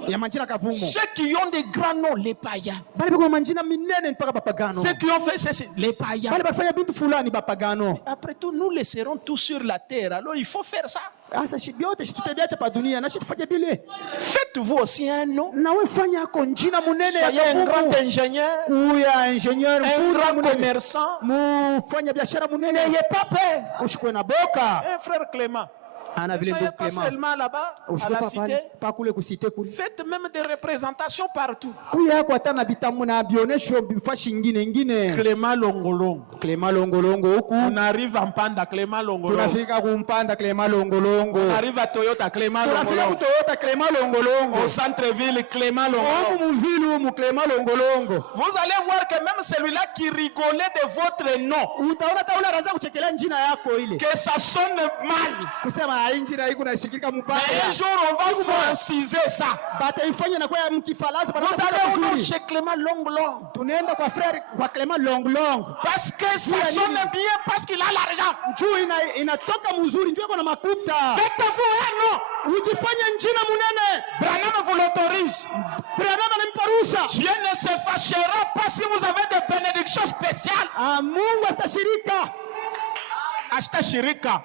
ya manjina kavumo. Ceux qui ont des grands noms, les païens. Bali bako manjina minene mpaka bapagano. Ceux qui ont fait ceci, les païens. Bali bafanya bintu fulani bapagano. Après tout, nous laisserons tout sur la terre. Alors il faut faire ça. Asa shibiote shitutebiacha pa dunia na shitufanye bile. Faites-vous aussi un nom. Na we fanya yako njina munene ya Soyez un grand kavumo. ingénieur, Kuya ingenieur un grand munene. commerçant. Mufanya biashara munene. N'ayez pas peur. Ushikwe na boka. Un frère Clément. Ana vile Ne soyez ndugu pas Clément. seulement là-bas, à la cité. Pa kule kusite kule. Faites même des représentations partout. Kuya yako hata na bitamu na bionesho bifashi ingine. Clément Longolongo. Clément Longolongo huku. On arrive en Panda, Clément Longolongo. Tunafika kumpanda Clément Longolongo. On arrive à Toyota, Clément Tunafika Longolongo. kutoyota Clément Longolongo. Au centre-ville, Clément Longolongo. Omu muvili umu Clément Longolongo. Vous allez voir que même celui-là qui rigolait de votre nom, Utaona hata ule anaanza kuchekelea njina yako ile. que ça sonne mal. Kusema njina hii kuna shikika Mais mpaka. un jour, on va franciser ça. Bataifanya na kwa mkifalaza Vous allez au nom bataifanya. chez Clément Longolongo. Tunaenda kwa frère kwa Clément Longolongo. Parce que ça sonne bien, parce qu'il a l'argent. Njoo inatoka mzuri, njoo iko na makuta. Faites-vous un nom. Ujifanye njina munene. Branham vous l'autorise. Branham anampa ruhusa. Dieu ne se fâchera pas si vous avez des bénédictions spéciales. Mungu astashirika. Achetez shirika.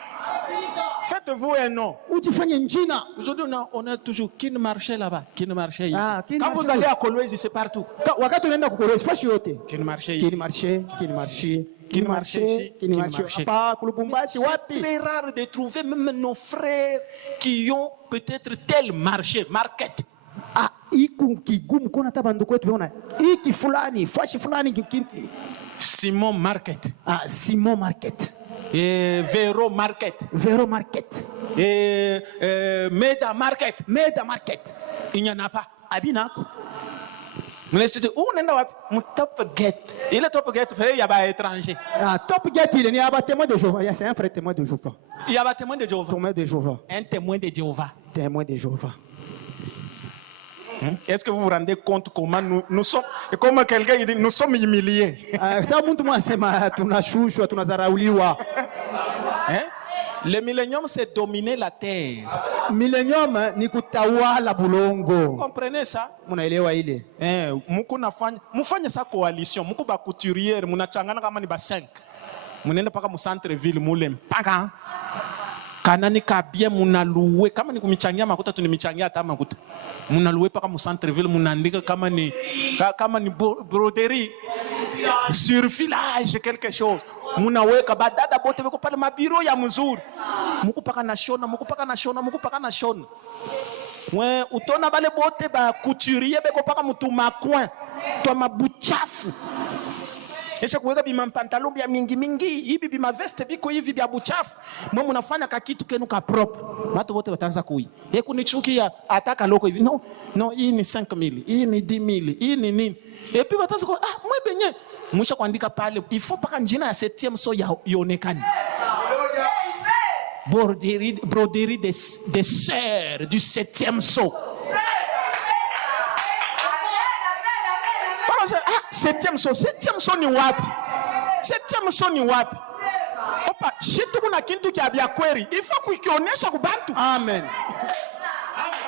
Faites-vous un nom. Ujifanye njina. Aujourd'hui, on a toujours qui ne marchait là-bas, qui ne marchait ici. Ah, qui ne Quand marchait vous allez à Kolwezi, c'est partout. Wakati unaenda kukolezi fashi yote. Qui ne marchait Kini ici. marché, kini marché, Kini marché, kini kini marché. marché. Hapa kulubumbashi C'est wapi? très rare de trouver même nos frères qui ont peut-être tel marché, market. Ah, iku kigumu kuna hata banduku wetu tunaona. Iki fulani, fashi fulani Simon Market. Ah, Simon Market. Et Vero Market. Vero Market. Et Meda Market. Meda Market. Il n'y en a pas. Abinako. Mais c'est où on est là? Top Get. Il est Top Get, il y a pas étranger. Ah, Top Get, il y a un témoin de Jéhovah. C'est un frère témoin de Jéhovah. Il y a pas témoin de Jéhovah. Témoin de Jéhovah. Un témoin de Jéhovah. Témoin de Jéhovah. Est-ce que vous vous rendez compte comment nous sommes, et comment quelqu'un dit, nous sommes humiliés? Sasa mtu mwasema tunashushwa, tunazarauliwa. Hein? Le millénium, c'est dominer la terre. Millennium ni kutawala bulongo. Comprenez ça? Munaelewa ile? Muku mufanye sa coalition, muku ba couturière, munachangana kama ni ba 5. Munenda paka mu centre ville mule mpaka kanani kabia munaluwe kama ni kumichangia makuta tunimichangia hata makuta. Munaluwe paka mu centre ville munandika kama ni broderie sur filage quelque chose. Munaweka badada bote beko pale mabiro ya mzuri. Muku paka na shona, muku paka na shona, muku paka na shona. Ouais, utona bale bote ba couturier beko paka mutuma coin. Toi mabuchafu. Esha kuweka bima pantalon bya mingi hivi bima veste biko hivi bya buchafu. Mwe munafanya ka kitu kenu ka propre. Watu wote wataanza kui. Kunichukia ataka loko hivi. No, hii ni 5,000, hii ni 10,000, hii ni nini? Et puis wataanza kwa mwe benye mwisho kuandika pale il faut paka njina ya 7e so yaonekane. Broderie des sœurs du 7e saut. 7e saut ni wapi? 7e saut ni wapi? Opa, shitu kuna kintu kia bia kweri. Il faut kuikionesha kubantu. Amen.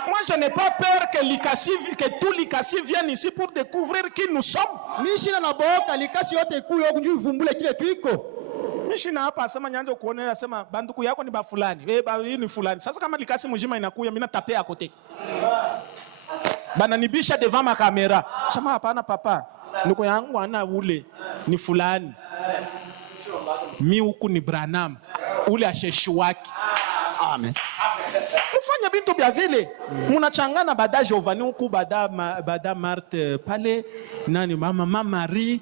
Moi, je n'ai pas peur que tout l'Ikasi vienne ici pour découvrir qui nous sommes. Mishina na boka likasi yote kuyo kunju vumbule kile tuiko. Mishina hapa asema nyanjo kuone asema banduku yako ni ba fulani. Hii ni fulani. Sasa kama likasi mjima inakuya mimi natapea kote. Bananibisha devant ma caméra. Sema hapana papa. Ndugu yangu ana ule ni fulani. Mi huku ni Branham. Ule asheshi wake. Amen. Mufanya bintu bya vile. Munachangana bada Giovanni huku bada Marthe pale nani mama Marie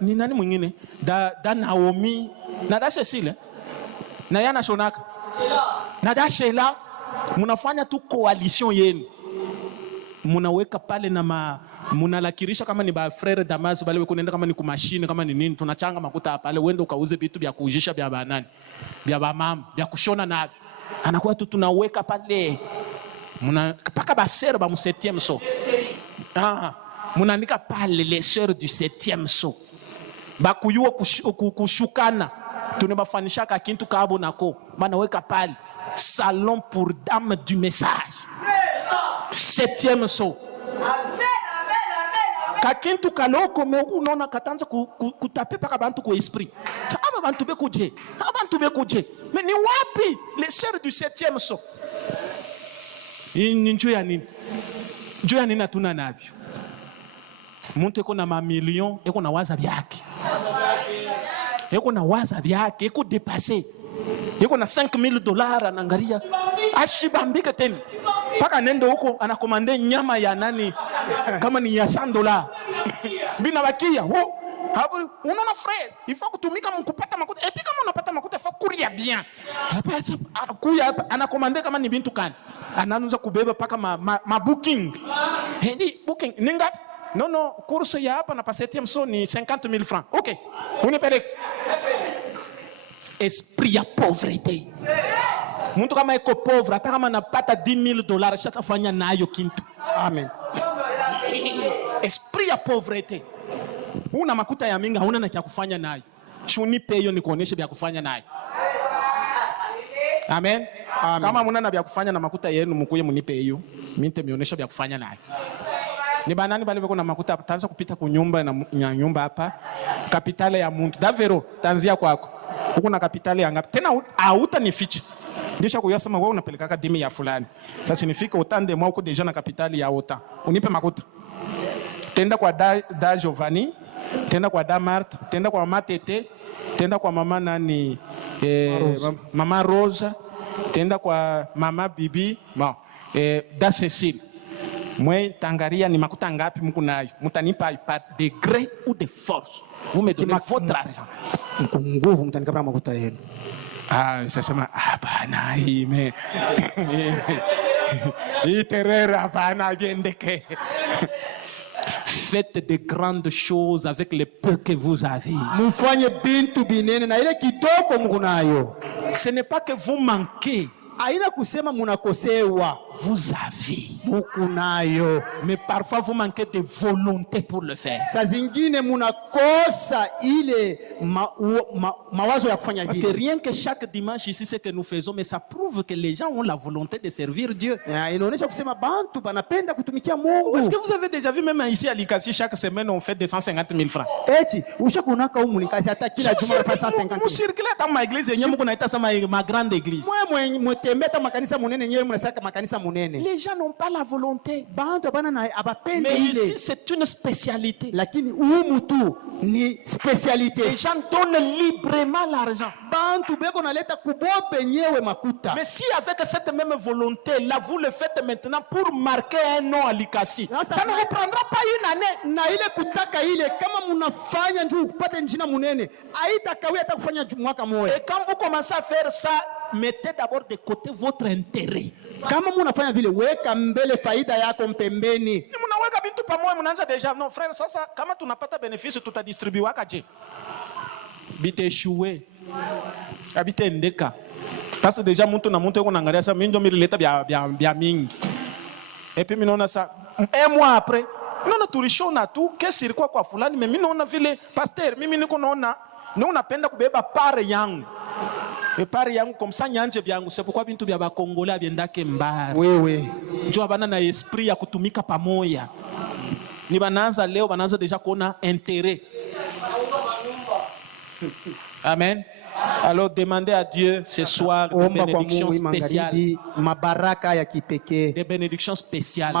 ni nani mwingine da Naomi na da Cecile na yeye anashonaka na dashela, mnafanya tu coalition yenu, mnaweka pale na munalakirisha kama ni ba frere Damas bale weko nenda kama ni kumashine kama ni nini, tunachanga makuta pale, uende ukauze vitu vya kuujisha vya banani vya bamama vya kushona navyo, anakuwa tu tunaweka pale muna paka ba sœur ba mu 7e so munaandika pale les sœurs du 7e so bakuyua kushukana, tunabafanishaka kintu kabo nako banaweka pale salon pour dame du message 7e so kakintu kaloko me unaona katanza kutape paka bantu ku esprit aba bantu bekuje mais ni wapi les sœurs du 7e so njoo ya nini hatuna navyo. Muntu eko na mamilion eko na waza byake, eko depase, eko na $5,000 anangalia ashibambike tena paka nendo huko anakomande nyama ya nani kama ni ya $100 bina bakia hapo. Unaona frère, il faut kutumika mkupata makuta, et puis kama unapata makuta il faut kuria bien hapa kuya hapa anakomande kama ni bintu kani anaanza kubeba paka ma booking hindi booking ninga no kurso ya hapa na pasetième so ni 50,000 francs. OK, unipeleke esprit ya pauvreté. Muntu kama eko pauvre hata kama napata $10,000 shatafanya nayo kintu. Amen. Esprit ya pauvreté. Una makuta ya minga huna na cha kufanya nayo, shunipe hiyo nikuoneshe vya kufanya nayo. Amen. Amen. Kama muna na vya kufanya na makuta yenu mkuye munipe hiyo, mimi nitamionyesha vya kufanya nayo. Ni banani bale beko na makuta taanza kupita kunyumba na nyumba hapa kapitale ya muntu davero tanzia kwako huko na kapitale ya ngapi tena auta nifiche ndisha kuyasema wewe unapelekaka dimi ya fulani. Sasa nifike utande mwa huko deja na kapitali ya ota unipe makuta, tenda kwa da Giovanni, tenda kwa da Marthe, tenda kwa mama Tete, tenda kwa mama nani mama Rosa, tenda kwa mama Bibi da Cecile. Mwe tangaria ni makuta ngapi mko nayo, mtanipa par degré ou de force, vous me donnez votre argent nguvu, mtanikapa makuta yenu. Sasa hapana ime iterera hapana biendeke. Faites de grandes choses avec le peu que vous avez. Mufanye bintu binene na ile kitoko mko nayo. Ce n'est pas que vous manquez, aina kusema munakosewa, vous avez beaucoup nayo, mais parfois vous manquez de volonté pour le faire. Sa zingine munakosa ile mawazo ya kufanya vile. Parce que rien que chaque dimanche ici ce que nous faisons, mais ça prouve que les gens ont la volonté de servir Dieu. Inaonyesha kusema bantu banapenda kutumikia Mungu. Est-ce que vous avez déjà vu même ici à Likasi chaque semaine on fait 250,000 francs? Eti ushakunaka huko Likasi hata kila juma on fait 150. Mu circuler dans ma église yenyewe mko naita sama ma grande église. Mwe tembeta makanisa munene nyewe mnasaka makanisa munene. Les gens n'ont pas la volonté. Bantu bana na abapende ile. Mais ici c'est une spécialité. Lakini umutu ni spécialité. Les gens donnent librement l'argent. Bantu beko naleta kubope nyewe makuta. Mais si avec cette même volonté là vous le faites maintenant pour marquer un nom à Likasi, ça ne vous prendra pas une année. Na ile kutaka ile kama munafanya ndio kupata njina munene, haitakawia hata kufanya mwaka moja. Et quand vous commencez à faire ça, mettez d'abord de côté votre intérêt. Kama munafanya vile, weka mbele faida yako mpembeni. Ni munaweka bintu pamoja, mnaanza deja non frère, sasa kama tunapata bénéfice tutadistribuaka je? Bite échoué. Habite ndeka. Parce que déjà muntu na muntu yako naangalia ça minjo milileta bia mingi. Et puis minaona ça un mois après, naona tulishona tu kesi ilikuwa kwa fulani, mais mimi naona vile pasteur, mimi niko naona napenda kubeba pare yangu. Et pare yangu comme ça nyanje byangu, c'est pourquoi bintu bya bakongolais biendake mbali. Wewe njoo bana na esprit ya kutumika pamoja. Ni banaanza leo, banaanza deja kuona intérêt. Amen. Alors demandez à Dieu ce soir des bénédictions spéciales. Des bénédictions spéciales.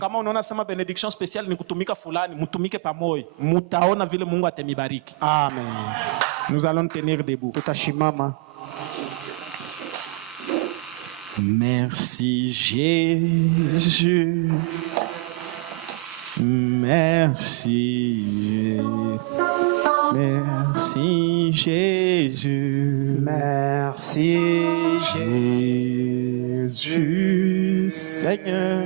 Kama unaona sema bénédiction spéciale ni kutumika fulani, mutumike pamoja. Mutaona vile Mungu atemibariki. Amen. Nous allons tenir debout. Tutashimama. Merci Jésus. Merci. Merci Jésus. Merci Jésus, Seigneur.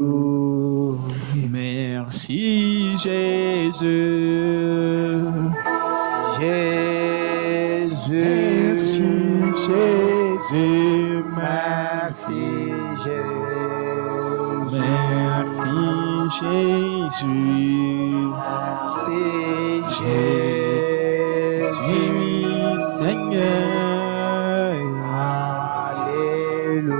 Alléluia. Merci Jésus. Jésus. Merci Jésus. Merci Jésus. Merci Jésus. Merci Jésus, Seigneur. Alléluia.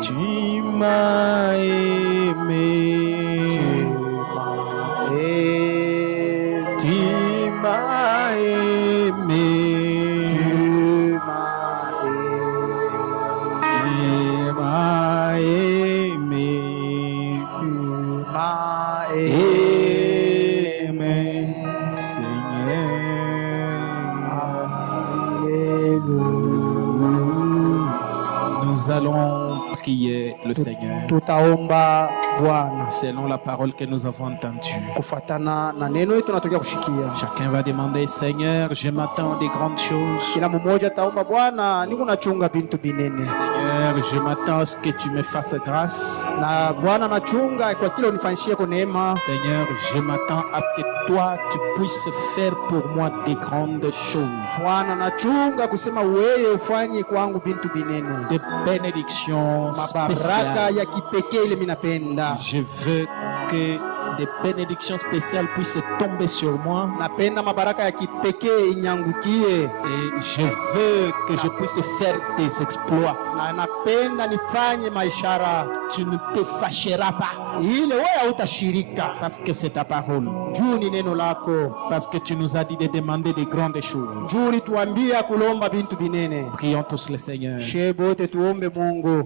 Tu m'as aimé. Tu m'as aimé. Nous allons prier le Seigneur Tutaomba Bwana selon la parole que nous avons entendue. kufatana na neno tunatokea kushikia. Chacun va demander, Seigneur, je m'attends des grandes choses. Kila mmoja taomba Bwana, niko nachunga bintu binene. Seigneur, je m'attends à ce que tu me fasses grâce. Na Bwana nachunga kwa kile unifanyishie kwa neema. Seigneur, je m'attends à ce que toi tu puisses faire pour moi des grandes choses. Bwana nachunga kusema wewe ufanye kwangu bintu binene. Des bénédictions Mabaraka spéciales. ya kipekee ile minapenda. Je veux que des bénédictions spéciales puissent tomber sur moi. Napenda mabaraka ya kipekee inyangukie. Et je veux que je puisse faire des exploits. Na napenda nifanye maishara. Tu ne te fâcheras pas Ile wewe hautashirika. parce que c'est ta parole. Juu ni neno lako. Parce que tu nous as dit de demander des grandes choses. Juu tuambia kulomba bintu binene. Prions tous le Seigneur. Shebote tuombe Mungu.